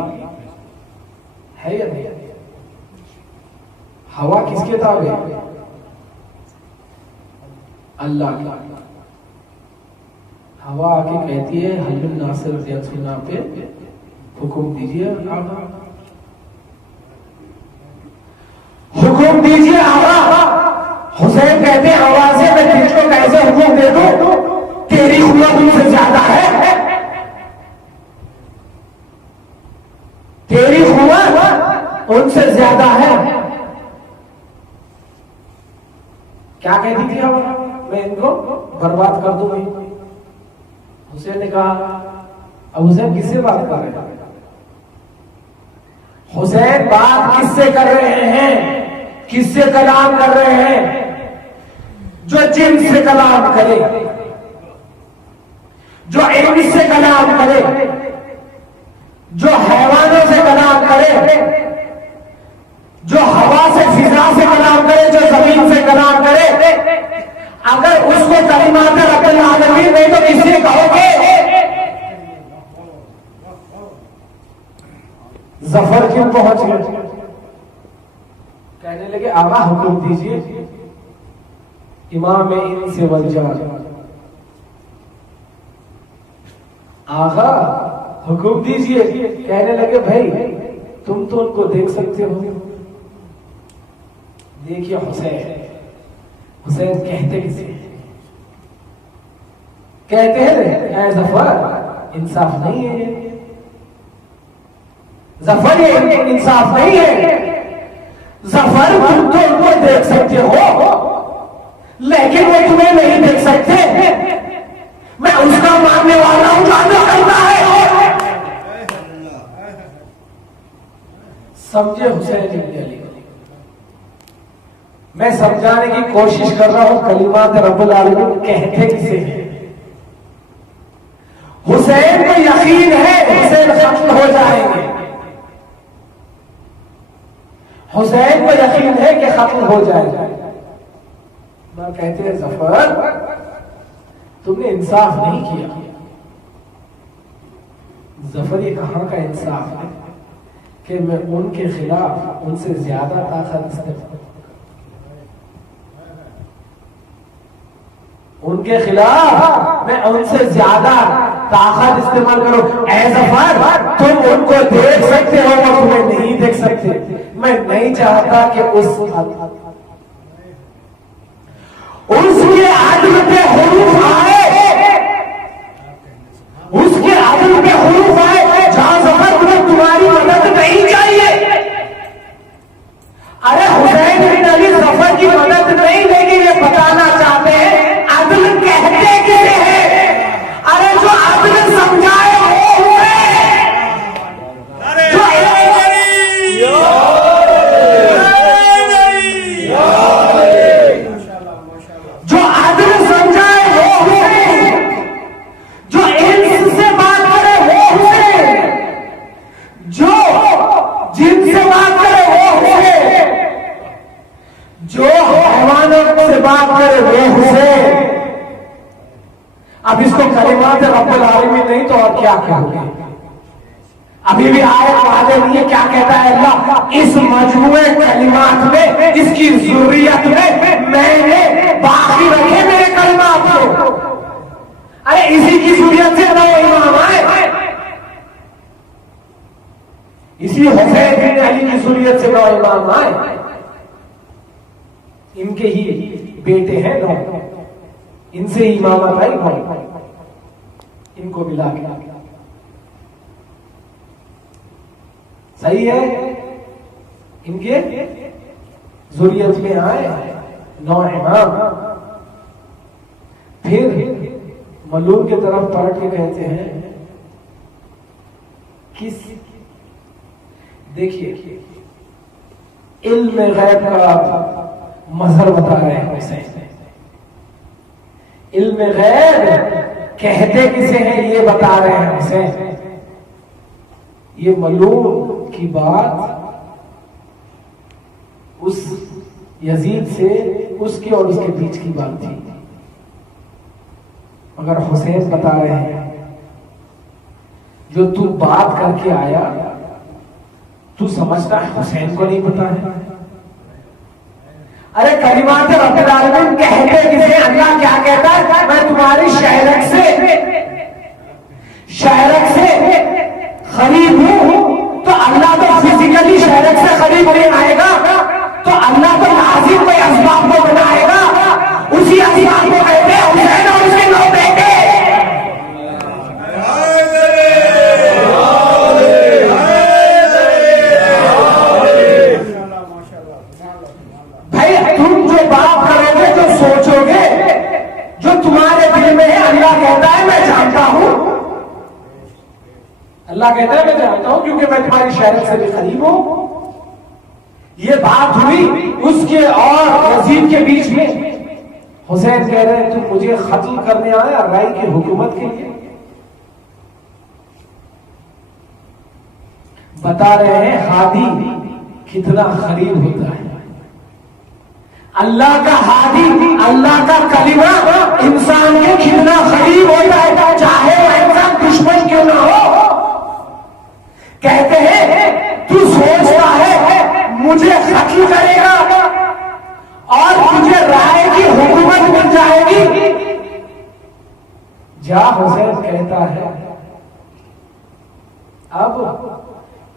है या नहीं? हवा किसके ताबे? अल्लाह की। हवा आके कहती है हल्लुल नासिर सुना पे हुक्म दीजिए आका, हुक्म दीजिए आका। हुसैन कहते हैं हवा से मैं तुझको कैसे हुक्म दे दूं, तेरी कुव्वत मुझसे ज्यादा है, तेरी कुव्वत उनसे ज्यादा है। क्या कहती थी हवा? मैं इनको बर्बाद कर दूंगी। हुसैन ने कहा, अब हुसैन किससे बात कर रहे हैं? हुसैन बात किससे कर रहे हैं? किससे कलाम कर रहे हैं? जो जिन से कलाम करे, जो इल्म से कलाम करे, जो हैवानों से कलाम करे, जो हवा से फिजा से कलाम करे, जो जमीन से कलाम करे, अगर उसको कलिमात रब्बुल आलमीन नहीं तो किससे कहोगे? जफर क्यों पहुंच गए? कहने लगे आगा हुक्म दीजिए इमाम इनसे वलजान, आगा हुक्म दीजिए। कहने लगे भाई तुम तो उनको देख सकते हो। देखिए हुसैन, हुसैन कहते किसे? कहते हैं ऐ जफर इंसाफ नहीं है, जफर ये इंसाफ नहीं है। जफर तुम तो उनको देख सकते हो लेकिन वो तुम्हें नहीं देख सकते। मैं उसका मानने वाला हूं जो अल्लाह करता है। समझे हुसैन इब्न अली? मैं समझाने की कोशिश कर रहा हूं कलिमात रब्बुल आलमीन कहते किसे हैं। हुसैन को यकीन है हुसैन खत्म हो जाएंगे, हुसैन को यकीन है कि खत्म हो जाएगा। कहते हैं जफर तुमने इंसाफ नहीं किया। जफर ये कहां का इंसाफ है कि मैं उनके खिलाफ उनसे ज्यादा ताकत इस्तेमाल, उनके खिलाफ मैं उनसे ज्यादा ताकत इस्तेमाल करूं। ऐ जफर तुम उनको देख सकते हो वो तुम्हें नहीं देख सकते। मैं नहीं चाहता कि उसके आदम पे हुरूफ आए, उसके आदम पे हुरूफ आए जहां जफर तुम्हें तुम्हारी मदद नहीं चाहिए। अरे हुसैन बिन अली जफर की मदद नहीं लेंगे ये बताना चाहते हैं। अदल कहते किसे हैं? अरे जो अदल समझाए वो हुए, जो अदल समझाए वो हुए, जो इल्म से बात करे वो हुए, जो जिनसे बात करे वो हुए, जो हैवानों से बात करे वो हुसैन। अब इसको कलिमात रब्बुल आलमीन नहीं तो और क्या कहोगे? अभी भी आयत वादे नहीं है। क्या कहता है अल्लाह? इस मजमूए कलिमात में, इसकी ज़ुर्रियत में मैंने बाकी रखे मेरे कलिमात को। अरे इसी की ज़ुर्रियत से ना इमाम आए, इसी हुसैन बिन अली की ज़ुर्रियत से 9 इमाम आए, इनके ही बेटे हैं 9, इनसे इमामत आई 9, इनको मिला के सही है। इनके ज़ुर्रियत में आए 9 इमाम। फिर मलूक की तरफ पलट के कहते हैं किस, देखिए इल्म गैब का मजहर बता रहे हैं हुसैन। इल्म गैब कहते किसे हैं ये बता रहे हैं हुसैन। ये मलूक की बात उस यजीद से, उसके और उसके बीच की बात थी, मगर हुसैन बता रहे हैं जो तू बात करके आया, तू समझता है हुसैन को नहीं पता है। अरे कलिमात रब्बिल आलमीन कहते किसे, अल्लाह क्या कहता है, मैं तुम्हारी शहरक से करीब हूं। तो अल्लाह तो फिजिकली शहरक से करीब नहीं आएगा, तो अल्लाह तो लाजिम कोई असबाब को बनाएगा, उसी असबाब को कहते हैं हुसैन और उसके 9 बेटे। भाई तुम जो बात करोगे, जो सोचोगे, जो तुम्हारे दिल में है, अल्लाह कहता है मैं जानता हूं। अल्लाह कहता है मैं जानता हूं क्योंकि मैं तुम्हारी शहरत से भी करीब हूं। ये बात हुई उसके और यजीद के बीच में। हुसैन कह रहे हैं तुम मुझे कत्ल करने आया राय की हुकूमत के लिए। बता रहे हैं हादी कितना करीब होता है। अल्लाह का हादी, अल्लाह का कलिमा इंसान के कितना करीब होता है, चाहे वह इंसान दुश्मन क्यों ना हो। कहते हैं तू सोचता है मुझे कत्ल करेगा और तुझे राय की हुकूमत मिल जाएगी। जा हुसैन कहता है। अब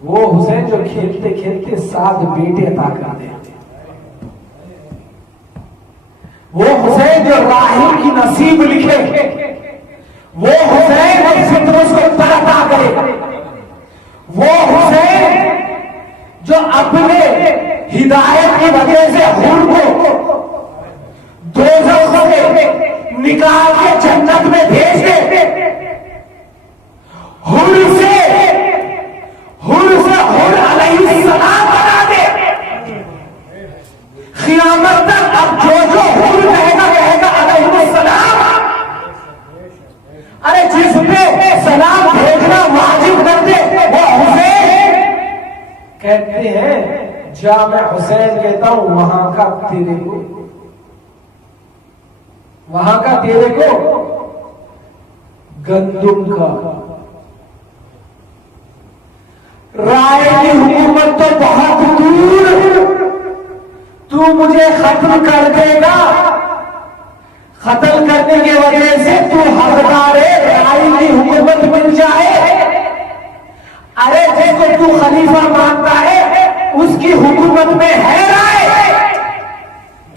वो हुसैन जो खेलते खेलते 7 बेटे अता कर दे, वो हुसैन जो राही की नसीब लिखे, वो हुसैन जो फितरत को तरता करे, वो हुसैन जो अपने हिदायत की वजह से हुर को दोज़ख से निकाल के जन्नत में भेज दे, हुर से हुर अलैहिस्सलाम बना दे। क़यामत तक अब जो हुर कहेगा अलैहिस्सलाम। अरे जिस पे सलाम भेजना वाजिब कर दे वो हुसैन। कहते हैं जा मैं हुसैन कहता हूं वहां का तेरे को गंदुम का राय की हुकूमत तो बहुत दूर, तू मुझे खत्म कर देगा। कत्ल करने की वजह से तू हकदार राय की हुकूमत मिल जाए। अरे जिसको तू खलीफा मानता है उसकी हुकूमत में है राय।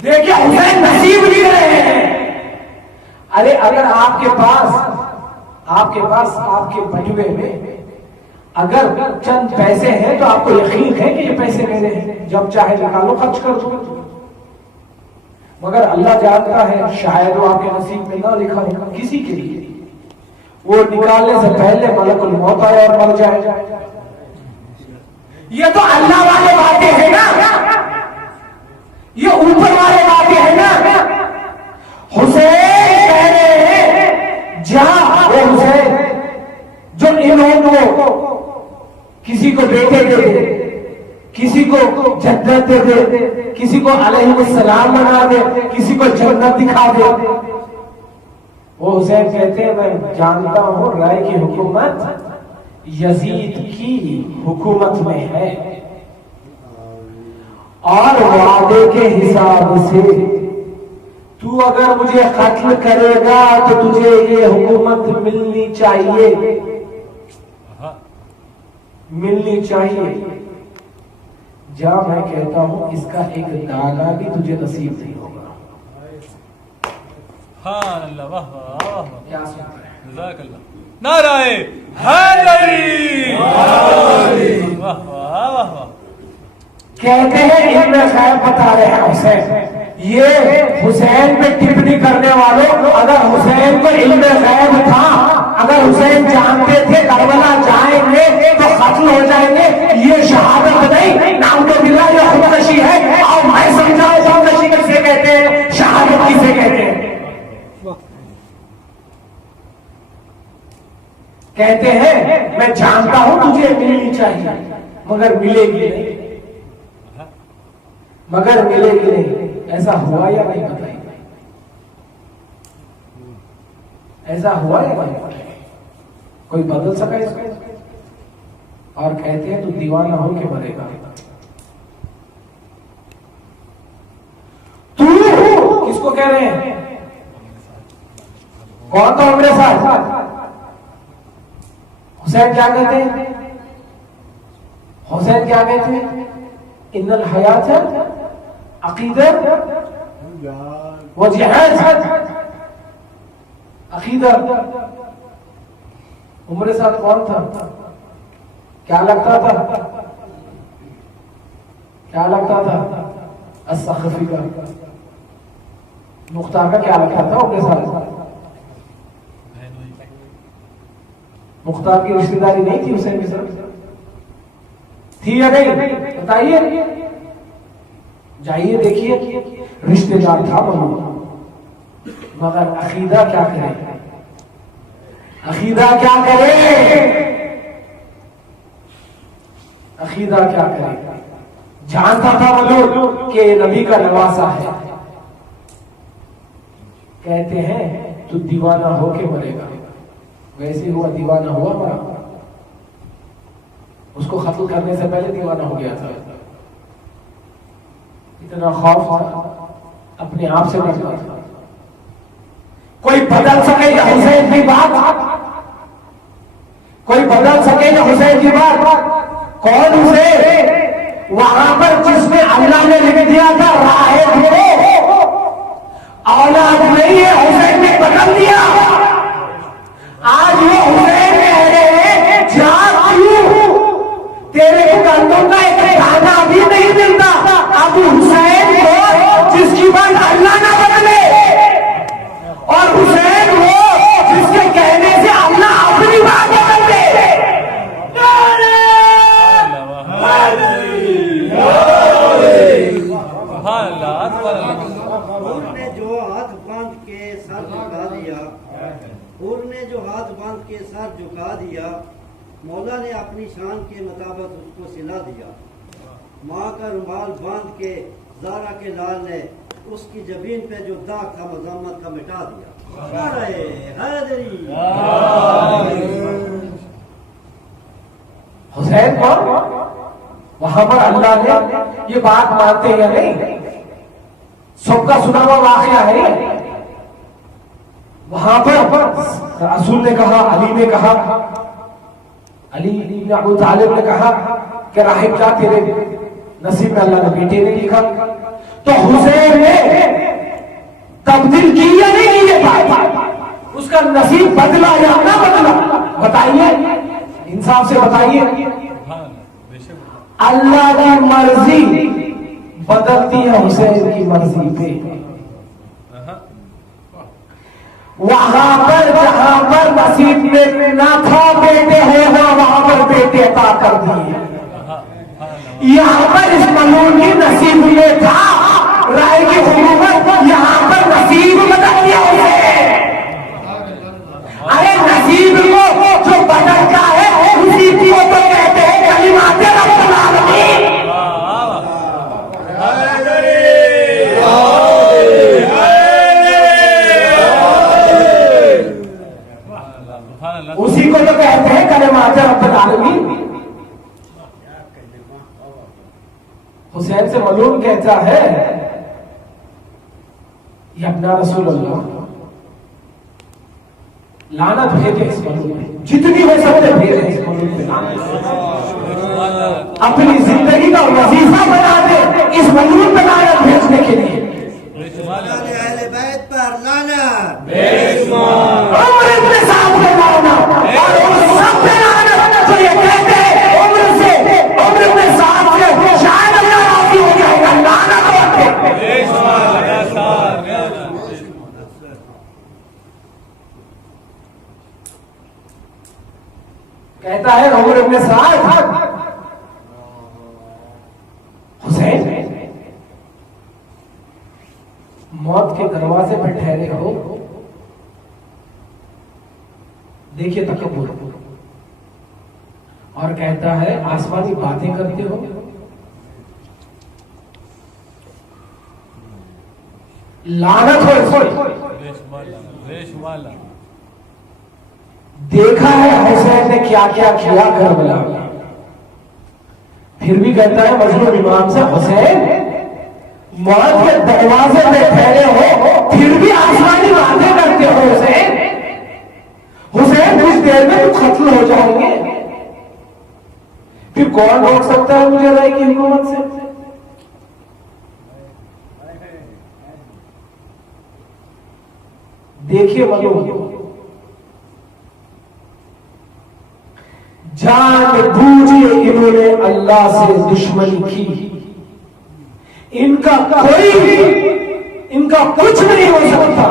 देखिए हुसैन नसीब लिख रहे हैं। अरे अगर आपके पास आपके बटुए में अगर चंद पैसे हैं तो आपको यकीन है कि ये पैसे मेरे हैं, जब चाहे निकालो खर्च कर दो। मगर अल्लाह जानता है शायद वो आपके नसीब में ना लिखा होगा किसी के लिए, वो निकालने से पहले मलकुल मौत आए और मर जाए। ये तो अल्लाह वाले बातें हैं ना, ये ऊपर वाले बातें हैं ना। हुसैन कह रहे हैं जहां वो हुसैन जो इन्होंने किसी को बेटे दे दे, किसी को जन्नत दे दे, किसी को अलैहिस्सलाम बना दे, किसी को जन्नत दिखा दे, वो हुसैन कहते हैं मैं जानता हूं राय की हुकूमत यजीद की हुकूमत में है और वादे के हिसाब से तू अगर मुझे कत्ल करेगा तो तुझे ये हुकूमत मिलनी चाहिए। मिलनी चाहिए। जा मैं कहता हूं इसका एक दाना भी तुझे नसीब नहीं होगा। हाँ अल्लाह, वाह वाह वाह, क्या सुनता है? जज़ाकल्लाह। नाराए हैदरी, वाह वाह वाह वाह। कहते हैं इल्म गैब बता रहे हैं हुसैन। ये हुसैन पे टिप्पणी करने वालों, अगर हुसैन को इल्म गैब था, अगर हुसैन जानते थे करबला जाएंगे तो कत्ल हो जाएंगे, ये शहादत नहीं, नाउजुबिल्लाह ये खुदकशी है। और मैं समझाऊं खुदकशी किसे कहते हैं, शहादत किसे कहते हैं। कहते हैं मैं जानता हूं तुझे मिलनी चाहिए मगर मिलेगी नहीं, मगर मिलेगी नहीं। ऐसा हुआ या नहीं बताइए, ऐसा हुआ या नहीं बताइए? कोई बदल सका इसको? और कहते हैं तू दीवाना हो के मरेगा। तू किसको कह रहे हैं? कौन था उमरे साथ? हुसैन क्या कहते हैं? हुसैन क्या कहते हैं? इन्नल हयात अकीदा व जिहाद। अकीदा। उमरे साथ कौन था? क्या लगता था? क्या लगता था? अस्सखफी का, मुख्तार का क्या लगता था उमरे साथ? मुख्तार की रिश्तेदारी नहीं थी हुसैन के साथ? थी या नहीं बताइए? जाइए देखिए, रिश्तेदार था मालूम, मगर अकीदा क्या करे? अकीदा क्या करे? अकीदा क्या करे? जानता था मालूम कि नबी का नवासा है। कहते हैं तू दीवाना होके मरेगा। वैसे हुआ, दीवाना हुआ मरा। उसको कत्ल करने से पहले दीवाना हो गया था। इतना खौफ था, अपने आप से डरता था। कोई बदल सके या हुसैन की बात? कोई बदल सके या हुसैन की बात? कौन हुसैन? वहां पर जिसमें अल्लाह ने लिख दिया था राहे हो, औलाद नहीं है, हुसैन ने बदल दिया। आज वो हुसैन कह रहे हैं जा क्यों, तेरे कंधों का एक दाना भी नहीं मिलता। अब हुसैन वो जिसकी बात अल्लाह ना बदले, और हुसैन वो जिसके कहने से अल्लाह अपनी बात बदल दे। ने जो हाथ बांध के सर झुका दिया, ने जो हाथ बांध के सर झुका दिया, मौला ने अपनी शान के मुताबिक उसको सिला दिया। माँ का रुमाल बांध के ज़ारा के लाल ने उसकी जबीन पे जो दाग था मज़म्मत का मिटा दिया। हुसैन कौन? वहां पर अल्लाह ने ये बात मानते हैं या नहीं? सबका सुना हुआ वाकया है। वहां पर रसूल ने कहा, अली ने कहा, अली इब्न अबू तालिब ने कहा कि राहिब जा तेरे नसीब में अल्लाह ने बेटे ने लिखा। तो हुसैन ने तब्दील की या नहीं की ये बात? उसका नसीब बदला या ना बदला? बताइए, इंसाफ से बताइए। अल्लाह की मर्जी बदलती है हुसैन की मर्जी पे। वहां पर जहां पर नसीब में ना था बेटे होगा, वहां पर बेटे अता कर दिए। यहाँ पर इस मलून की नसीब में था राय की हुकूमत, यहाँ पर नसीब बदल दिया उसे। अरे नसीब को जो बदलता है उसी को तो कहते हैं कलिमाते रब्बुल आलमीन। उसी को तो कहते हैं कलिमाते रब्बुल आलमीन। हुसैन से मलून कहता है या अपना रसूल अल्लाह, लानत भेजे इस मजलूम पे, जितनी हो सकते भेजे इस मजलूम पे लानत। अपनी जिंदगी का वजीफा बना दे इस मजलूम पे लानत भेजने के लिए। अहले बैत पर लानत, उम्र इब्ने साद पे लानत और उन सब पे लानत। तो ये कहते हैं उम्र इब्ने साद से शायद अल्लाह राजी हो जाएगा, लानत हो के। कहता है उमर इब्ने साद, हुसैन मौत के दरवाजे पर ठहरे हो, देखिए तकब्बुर, और कहता है आसमानी बातें करते हो। लानत हो इस पर। देखा है हुसैन ने क्या क्या किया करबला में, फिर भी कहता है मजलूम इमाम से, हुसैन मौत के दरवाजे में ठहरे हो फिर भी आसमानी बातें करते हो। हुसैन कुछ देर में तो खत्म हो जाएंगे, फिर कौन रोक सकता है मुझे राय की हुकूमत से? देखिए मजलूम, जान बूझे इन्होंने अल्लाह से दुश्मनी की, इनका कुछ नहीं हो सकता।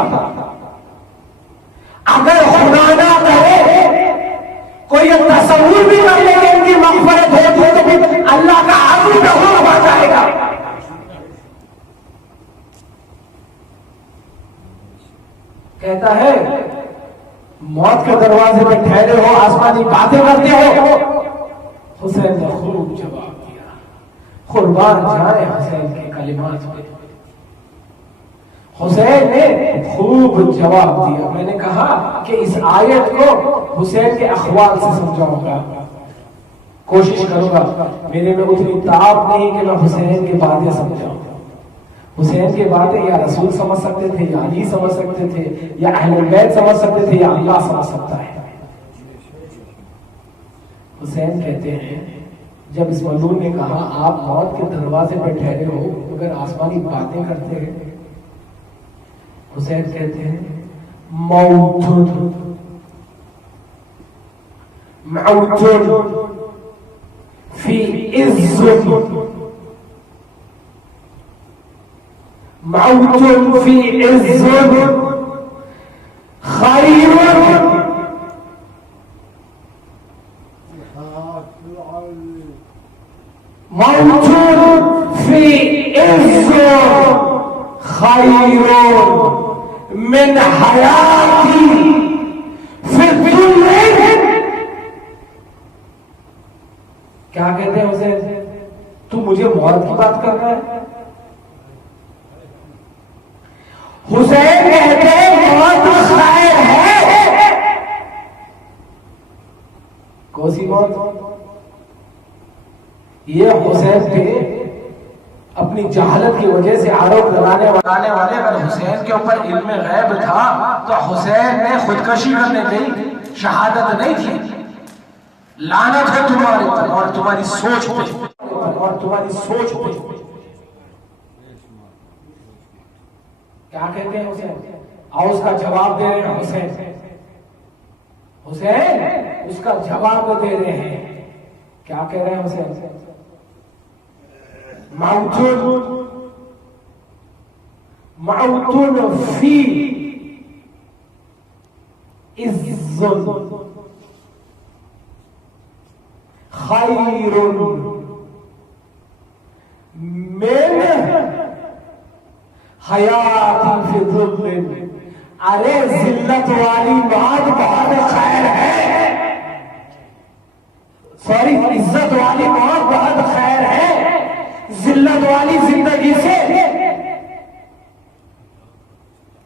अगर खुदा ना करे कोई तस्वीर भी कर ले कि इनकी मग़फ़िरत होती है तो फिर अल्लाह का अज़्म हो जाएगा। कहता है मौत के दरवाजे में ठहरे हो, आसमानी बातें करते हो। हुसैन ने खूब जवाब दिया, कुर्बान जाए हुसैन के कलिमात पे। हुसैन ने खूब जवाब दिया। मैंने कहा कि इस आयत को हुसैन के अखवाल से समझाऊंगा, कोशिश करूंगा। मेरे में उतनी ताब नहीं कि मैं हुसैन की बातें समझाऊं। हुसैन की बातें या रसूल समझ सकते थे, या अली समझ सकते थे, या अहले बैत समझ सकते थे, या अल्लाह समझ सकता है। हुसैन कहते हैं जब इस मजलूम ने कहा आप मौत के दरवाजे पर ठहरे हो अगर आसमानी बातें करते हैं, हुसैन कहते हैं मौतुन फी इज़्ज़त, मौतुन फी इज़्ज़त खैरुन मौतुन फी इज़्ज़त खैरुन मिन हयाती फिर दुनिया। क्या कहते हैं उसे, तू मुझे मौत की बात कर रहा है? हुसैन कहते हैं मौत खैर है। कौन सी मौत? ये हुसैन पे अपनी जहालत की वजह से आरोप लगाने वाले अगर हुसैन के ऊपर इल्म गैब था तो हुसैन ने खुदकशी करने की शहादत नहीं थी। लानत है तुम्हारे पर और तुम्हारी सोच पे, और तुम्हारी सोच पे। क्या कहते हैं हुसैन? और उसका जवाब दे रहे हैं हुसैन उसका जवाब दे रहे हैं। क्या कह रहे हैं हुसैन? माउतुन फी इज़्ज़त खैरुन मिन हयाती फी दुल्लिन। अरे जिल्लत वाली मौत बहुत खैर है, सॉरी इज्जत वाली मौत बहुत खैर है, जिल्लत वाली जिंदगी से।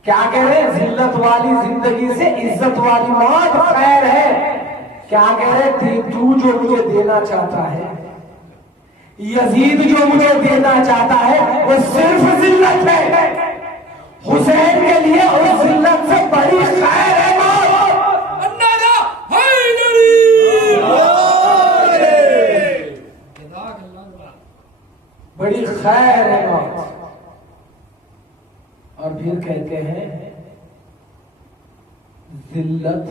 क्या कह रहे हैं? जिल्लत वाली जिंदगी से इज्जत वाली मौत खैर है। क्या कह रहे थे? तू जो मुझे देना चाहता है, यजीद जो मुझे देना चाहता है, वो सिर्फ जिल्लत है। हुसैन के लिए उस जिल्लत से बड़ी खैर है मौत। बड़ी खैर है मौत। और फिर कहते हैं जिल्लत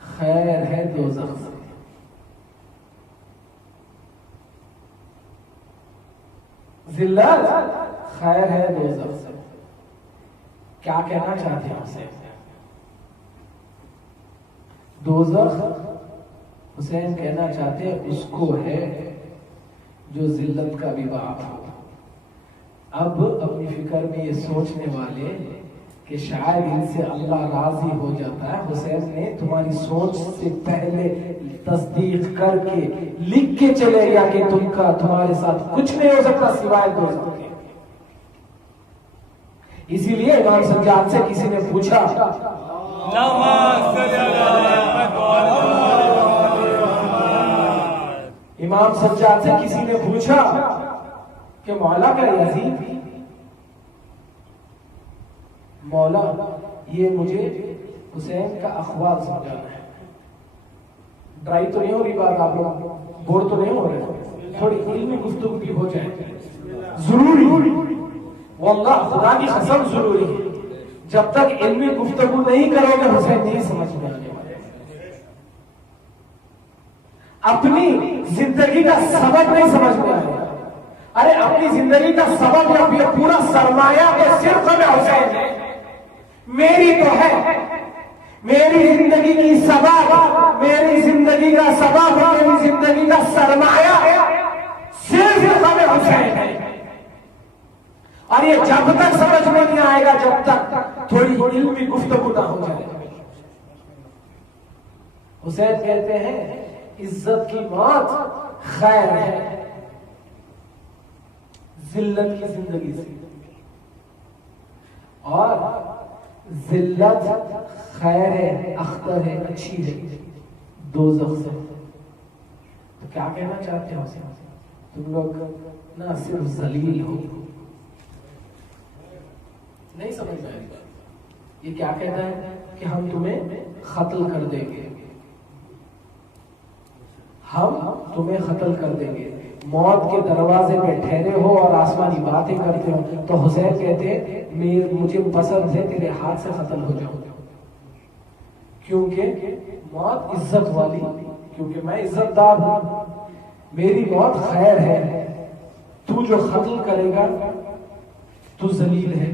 खैर है दोज़ख से। जिल्लत खैर है दोज़ख से। क्या कहना चाहते हैं उसे? दोज़ख हुसैन कहना चाहते हैं उसको है जो जिल्लत का भी बाप हो। अब अपनी फिक्र में ये सोचने वाले कि शायद इनसे अल्लाह राजी हो जाता है, हुसैन ने तुम्हारी सोच से पहले तस्दीक करके लिख के चले गया कि तुम्हारे साथ कुछ नहीं हो सकता सिवाय दोज़ख के। इसीलिए इमाम सज्जाद से किसी ने पूछा, इमाम सज्जाद से किसी ने पूछा कि मौला का यजीद, मौला ये मुझे हुसैन का अखबार समझाना है। ड्राई तो नहीं हो रही बात, आप लोग बोर तो नहीं हो रहे? थोड़ी इल्मी गुफ्तगू भी हो जाए, जरूरी। वल्लाह खुदा की कसम जरूरी है। जब तक इल्मी गुफ्तगू नहीं करोगे हुसैन नहीं समझ में आने वाले। अपनी जिंदगी का सबक नहीं समझ में आएगा। अरे अपनी जिंदगी का सबक या फिर पूरा सरमाया तो सिर्फ में हुसैन है। मेरी तो है, मेरी जिंदगी की सबक, मेरी जिंदगी का सबक, मेरी जिंदगी का सरमाया सिर्फ में हुसैन है। और ये जब तक समझ में नहीं आएगा जब तक थोड़ी इल्मी गुफ्तगू ना हो जाए। हुसैन कहते हैं इज्जत की मौत खैर है जिल्लत की जिंदगी से, और जिल्लत खैर है, अख्तर है, अच्छी है दोज़ख से। तो क्या कहना चाहते हो? तुम लोग ना सिर्फ जलील हो, नहीं समझ में आएगा। ये क्या कहता है कि हम तुम्हें कत्ल कर देंगे, हम तुम्हें कत्ल कर देंगे। मौत के दरवाजे पे ठहरे हो और आसमानी बातें करते हो। तो हुसैन कहते हैं मुझे पसंद है तेरे हाथ से कत्ल हो जाऊं, क्योंकि मौत इज्जत वाली, क्योंकि मैं इज्जतदार हूं, मेरी मौत खैर है। तू जो कत्ल करेगा तू जलील है,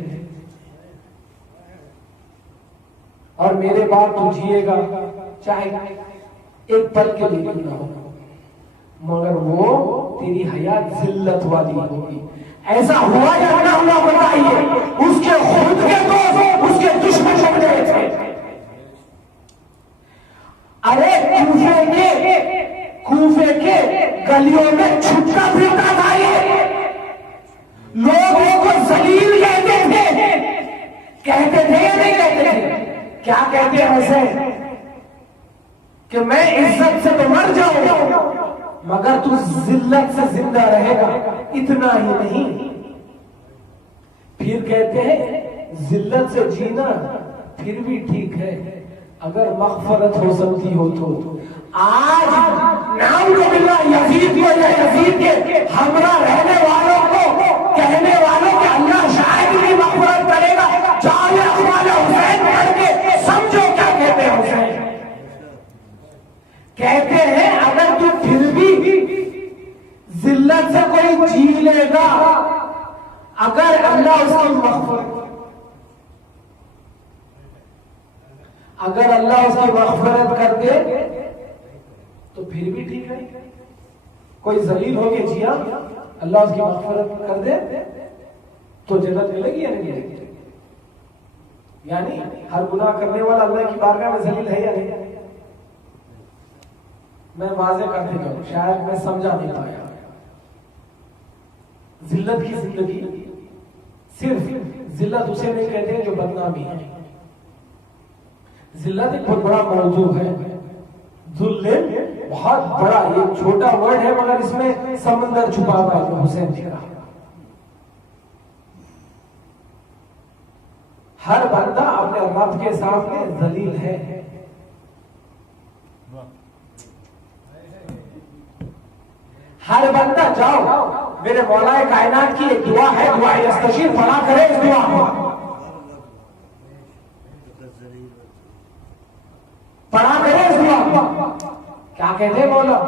और मेरे बाद तू जिएगा चाहे एक पल के लिए क्यों ना हो, मगर वो तेरी हयात जिल्लत वाली होगी। ऐसा हुआ या ना हुआ बताइए? उसके खुद के दोस्त उसके दुश्मन बन गए थे। अरे कूफे के गलियों में छुटका फिरता था ये, लोगों को जलील कहते थे या नहीं कहते थे? क्या कहते हैं हुसैन कि मैं इज्जत से तो मर जाऊंगा मगर तू जिल्लत से जिंदा रहेगा। इतना ही नहीं, फिर कहते हैं जिल्लत से जीना फिर भी ठीक है, अगर मग़फ़रत हो सकती हो तो। आज नाम यजीद को या यजीद के हमरा रहने वालों को कहने वालों के अल्लाह शायद भी मग़फ़रत करेगा। चाहे हमारे हुसैन पढ़ के समझो क्या कहते हैं हुसैन। कहते हैं अगर तू फिर भी जिल्लत से कोई जी लेगा, अगर अल्लाह उसकी मग़फ़रत कर दे तो फिर भी ठीक है। कोई जलील हो के जिया, अल्लाह उसकी मग़फ़रत कर दे तो जन्नत मिलेगी या नहीं मिलेगी? यानी हर गुनाह करने वाला अल्लाह की बारगाह में जलील है या नहीं? मैं वाज़े करते जाऊं, शायद मैं समझा नहीं पाया। जिल्लत की जिंदगी, सिर्फ जिल्लत उसे नहीं कहते जो बदनामी है। जिल्लत एक बहुत बड़ा मौजू है। जुल्ले बहुत बड़ा, ये छोटा वर्ड है मगर इसमें समंदर छुपा हुआ है जो हुसैन जी का। हर बंदा अपने रब के सामने जलील है। हर बंदा जाओ, मेरे मौलाए कायनात की एक दुआ है, दुआ यस्तशीर पढ़ा करे इस दुआ को, पढ़ा करे इस दुआ को। क्या कहते हैं मौला?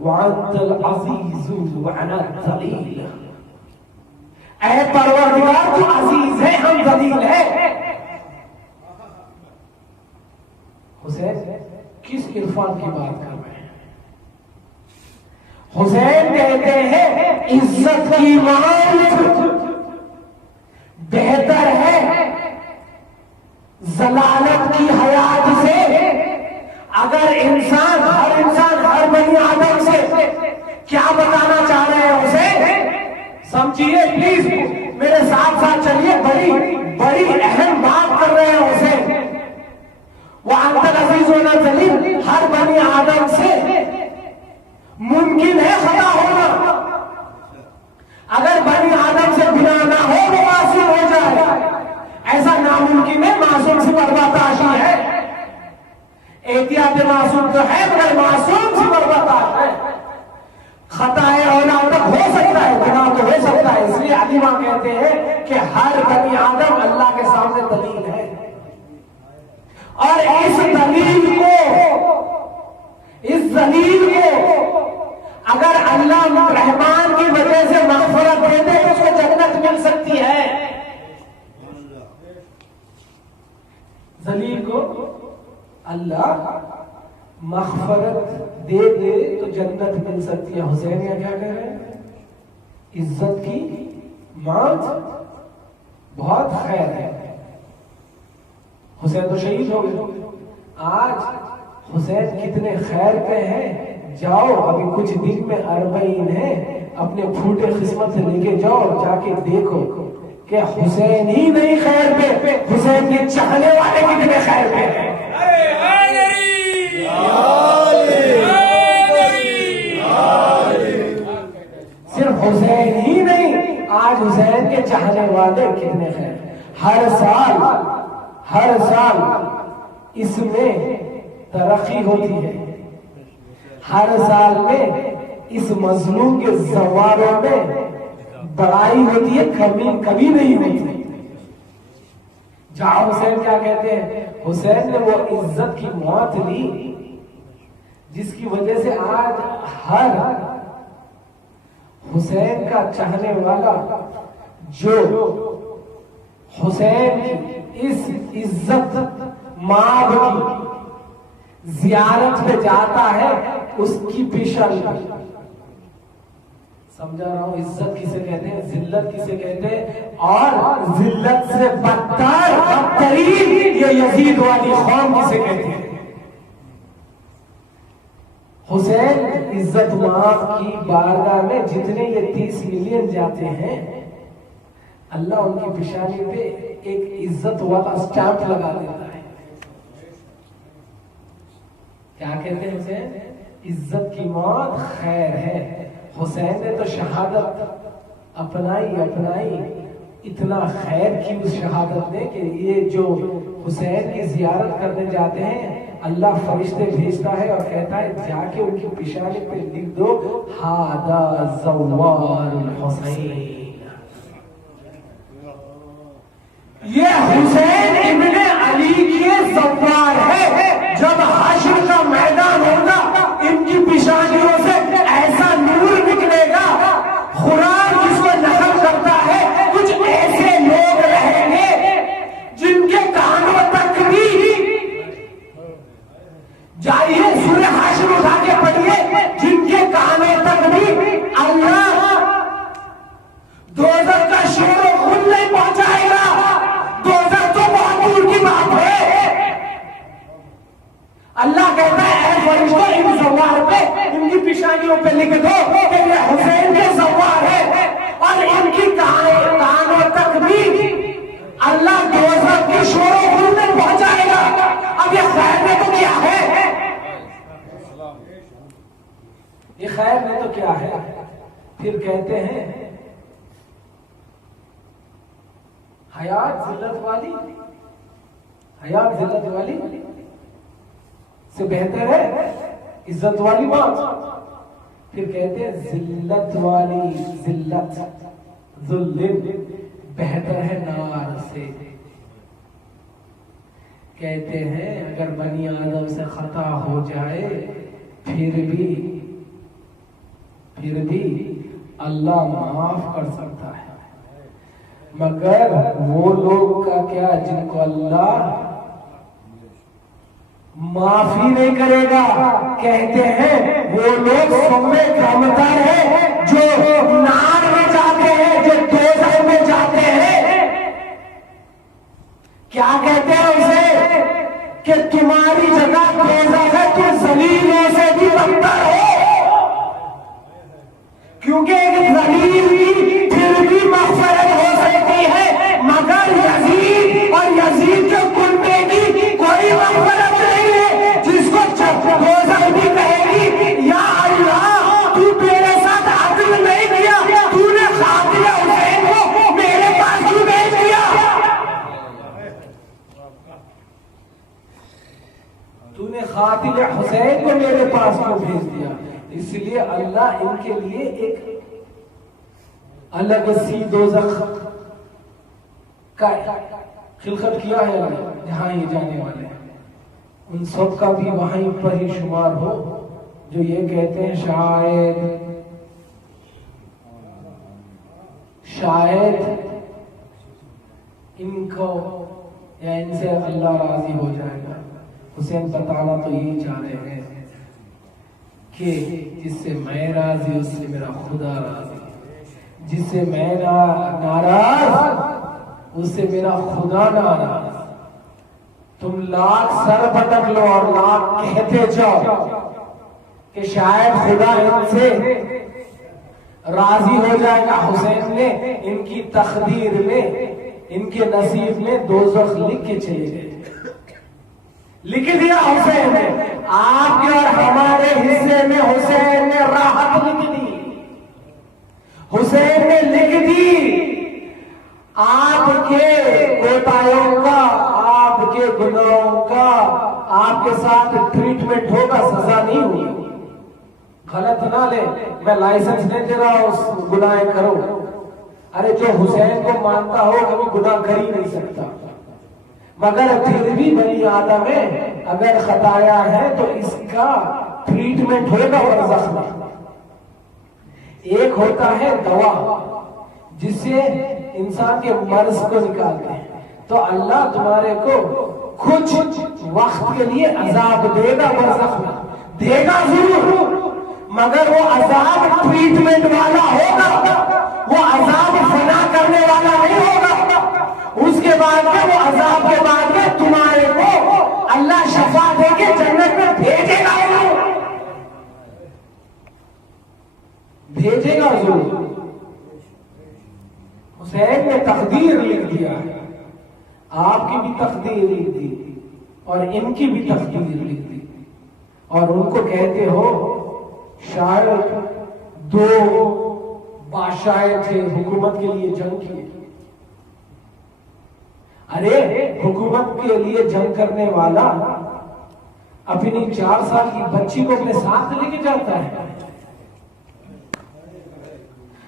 वअंतल अज़ीज़ु व अना ज़लील, ऐ परवरदिगार तू अजीज है, हम ज़लील है। हुसैन किस इरफान की बात कर रहे हैं? हुसैन कहते हैं इज्जत की मांग बेहतर है जलालत की हयात से। अगर इंसान हर बनी आदम से क्या बताना चाह रहे हैं हुसैन? समझिए प्लीज, मेरे साथ साथ चलिए, बड़ी अहम बात कर रहे हैं हुसैन। वह अंतर अजीज होना जलील, हर बनी आदम से मुमकिन है खता होना। अगर बनी आदम से गुनाह ना हो वो मासूम हो जाए, ऐसा नामुमकिन है। मासूम से बर्बादाशी है, एहतियात मासूम तो है मगर मासूम से बर्बादाश है। खताए औलाद तक हो सकता है, गुनाह तो हो सकता है। इसलिए अली मां कहते हैं कि हर बनी आदम अल्लाह के सामने दलील है, और इस दलील को अगर अल्लाह रहमान की वजह से मग़फ़िरत दे दे तो उसको जन्नत मिल सकती है। दलील को अल्लाह मग़फ़िरत दे दे तो जन्नत मिल सकती है। हुसैन या क्या कह रहे हैं? इज्जत की मांग बहुत खैर है। हुसैन तो शहीद हो गए, आज हुसैन कितने खैर पे हैं। जाओ, अभी कुछ दिन में अरबईन है, अपने फूटे किस्मत से लेके जाओ, जाके देखो कि हुसैन ही नहीं खैर पे, हुसैन के चाहने वाले कितने खैर पे हैं। सिर्फ हुसैन ही नहीं, आज हुसैन के चाहने वाले कितने खैर। हर साल इसमें तरक्की होती है, हर साल में इस मजलूम के जवारों में बड़ाई होती है, कभी नहीं होती। जहां हुसैन क्या कहते हैं? हुसैन ने वो इज्जत की मौत ली जिसकी वजह से आज हर हुसैन का चाहने वाला जो हुसैन की इस इज्जत माब की जियारत पे जाता है, उसकी पेशानी समझा रहा हूं। इज्जत किसे कहते हैं, जिल्लत किसे कहते हैं, और जिल्लत से बदतरीन ये यजीद वाली कौम किसे कहते हैं? हुसैन इज्जत माब की बारगाह में जितने ये 30 मिलियन जाते हैं, अल्लाह उनकी पेशानी पे एक इज्जत वाला स्टैंप लगा देता है। क्या कहते हैं हुसैन? इज्जत की मौत खैर है। हुसैन ने तो शहादत अपनाई, इतना खैर की उस शहादत ने कि ये जो हुसैन की जियारत करने जाते हैं, अल्लाह फरिश्ते भेजता है और कहता है जाके उनकी पेशानी पे लिख दो, हादा ज़व्वारुल हुसैन। ये हुसैन इब्ने अली के ज़व्वार है। जब हश्र का मैदान होगा, इनकी पेशानियों से ऐसा नूर निकलेगा, कुरान जिसको नकल करता है, कुछ ऐसे लोग रहेंगे जिनके कानों तक भी, जाइए सूरह हश्र उठा के पढ़िए, जिनके कानों तक भी अल्लाह दोज़ख का शोर खुद नहीं पहुंचाएगा। दोज़ख तो बहुत दूर की बात है। अल्लाह कहता है ऐ फरिश्तों, इन ज़व्वार पे, इनकी पेशानियों पे लिख दो कि ये हुसैन के ज़व्वार है, और इनकी कानों तक भी अल्लाह दोज़ख के शोर खुद नहीं पहुंचाएगा। अब ये खैर ने तो क्या है? ये खैर ने तो क्या है? फिर कहते हैं हयात जिल्लत वाली से बेहतर है इज्जत वाली बात। फिर कहते हैं जिल्लत वाली जिल्लत जुल्लिन बेहतर है नार से। कहते हैं अगर बनी आदम से खता हो जाए फिर भी अल्लाह माफ कर सकता है, मगर वो लोग का क्या जिनको अल्लाह माफी नहीं करेगा। कहते हैं वो लोग सौम्य कामतर है जो नार में जाते हैं, जो दोज़ख में जाते हैं। क्या कहते हैं उसे कि तुम्हारी जगह दोज़ख है, तुम जलीलों से भी बदतर हो, क्योंकि एक जलील की फिर भी मग़फ़िरत हो सकती है, मगर यजीद और यजीद के कुंबे की कोई मग़फ़िरत नहीं है, जिसको दोज़ख भी कहेगी या अल्लाह तू मेरे साथ अदल नहीं किया, तूने क़ातिल हुसैन को मेरे पास क्यों भेज दिया, तूने क़ातिल हुसैन को मेरे पास क्यों भेज दिया। इसलिए अल्लाह इनके लिए एक अलग सी दोज़ख का खिलकत किया है जहां ये जाने वाले हैं, उन सब का भी वहीं पर ही शुमार हो जो ये कहते हैं शायद इनको या इनसे अल्लाह राजी हो जाएगा। हुसैन बताना तो यही चाह रहे हैं कि जिससे मैं राजी उससे मेरा खुदा राजी, जिससे मैं नाराज उससे मेरा खुदा नाराज। तुम लाख सर भटक लो और लाख कहते जाओ कि शायद खुदा इनसे राजी हो जाएगा। हुसैन ने इनकी तकदीर में, इनके नसीब में दोज़ख लिख के चले गए, लिख दिया हुसैन ने। आपके और हमारे हिस्से में हुसैन ने राहत लिख दी, हुसैन ने लिख दी आपके कोताहियों का, आपके गुनाहों का आपके साथ ट्रीटमेंट होगा, सजा नहीं होगी। गलत ना ले, मैं लाइसेंस नहीं दे रहा उस गुनाह करो। अरे जो हुसैन को मानता हो कभी गुनाह कर ही नहीं सकता, मगर फिर भी बनी आदम में अगर खताया है तो इसका ट्रीटमेंट होगा बरज़ख में। एक होता है दवा जिससे इंसान के मर्ज को निकालते हैं, तो अल्लाह तुम्हारे को कुछ वक्त के लिए अजाब देगा, बरज़ख में देगा जरूर, मगर वो अजाब ट्रीटमेंट वाला होगा, वो अजाब फना करने वाला नहीं होगा। उसके बाद में वो अजाब के बाद में तुम्हारे को अल्लाह शफा देके जन्नत में भेजेगा, भेजेगा जरूर। हुसैन ने तकदीर लिख दिया, आपकी भी तकदीर लिख दी और इनकी भी तकदीर लिख दी। और उनको कहते हो शायद दो बादशाह थे, हुकूमत के लिए जंग किए। अरे हुकूमत के लिए जंग करने वाला अपनी 4 साल की बच्ची को अपने साथ लेके जाता है।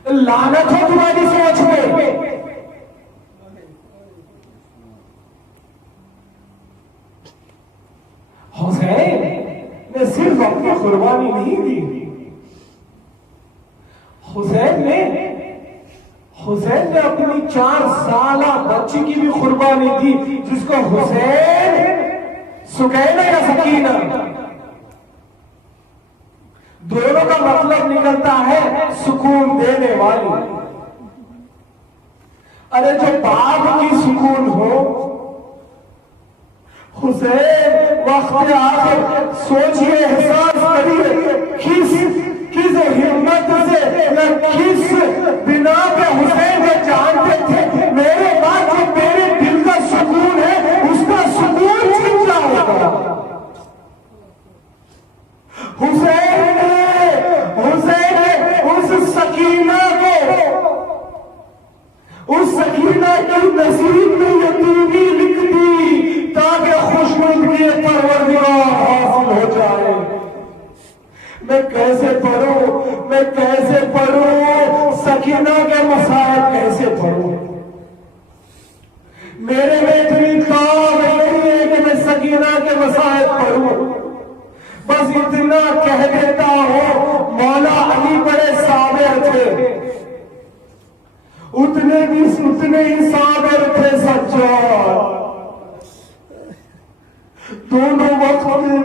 लानत हो तुम्हारी सोच में। हुसैन ने सिर्फ अपनी कुर्बानी नहीं दी, हुसैन ने अपनी 4 साल बच्ची की भी कुर्बानी दी, जिसको हुसैन सुकैना या सकीना दोनों का मतलब निकलता है सुकून देने वाली। अरे जो बाप की सुकून हो, हुसैन वक्त आखिर सोचिए, एहसास करिए किस हिम्मत से या किस बिना पे हुसैन को जानते थे मेरे बाद जो मेरे दिल का सुकून है उसका सुकून छिन जाएगा। हुसैन ने उस सकीना की नसीब में यतीमी लिख दी ताकि खुशनुदी परवरदिगार हासिल हो जाए। मैं कैसे पढ़ूं मैं कैसे पढ़ूं, सकीना के मसाइब कैसे पढ़ूं। मेरे में इतनी ताब नहीं है कि मैं सकीना के मसाइब पढ़ूं। बस इतना कह देता हूं, मौला अली बड़े साबिर थे, उतने ही साबिर थे सच्चार। दोनों वक्त में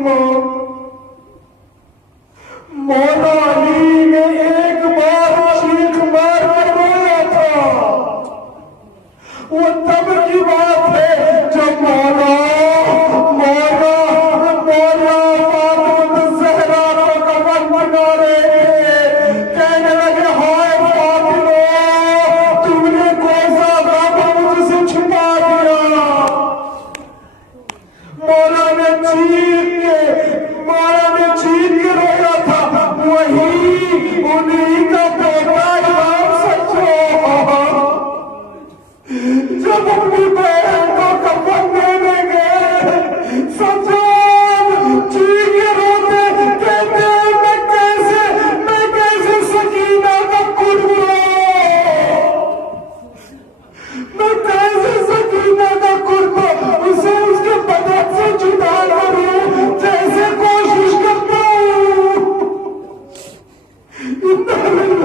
मौला अली ने एक बार चीख मार कर रोया था। वो तब की बात है जब मौला फातिमा ज़हरा को कफन बना रहे थे। कहने लगे, हाय फातिमा, तुमने कौन सा गम मुझसे छुपा दिया। मौला ने चीख के रोया था। वही उन्हीं का बेटा इमाम सच्चो जब अपनी बहन को कफन देने गए, सज्जाद चीख के रोते, कहते मैं कैसे सकीना का कुर्बान, मैं कैसे सकीना का कुर्बान उसे उसके बदन से जुदा करूं, जैसे कोशिश करता हूं। इतना नहीं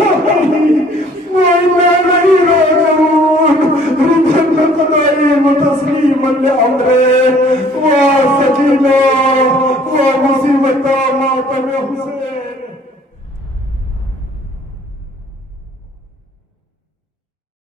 तस्लीम अमरे वो सकीना वो मुसीबत मातम हुसैन।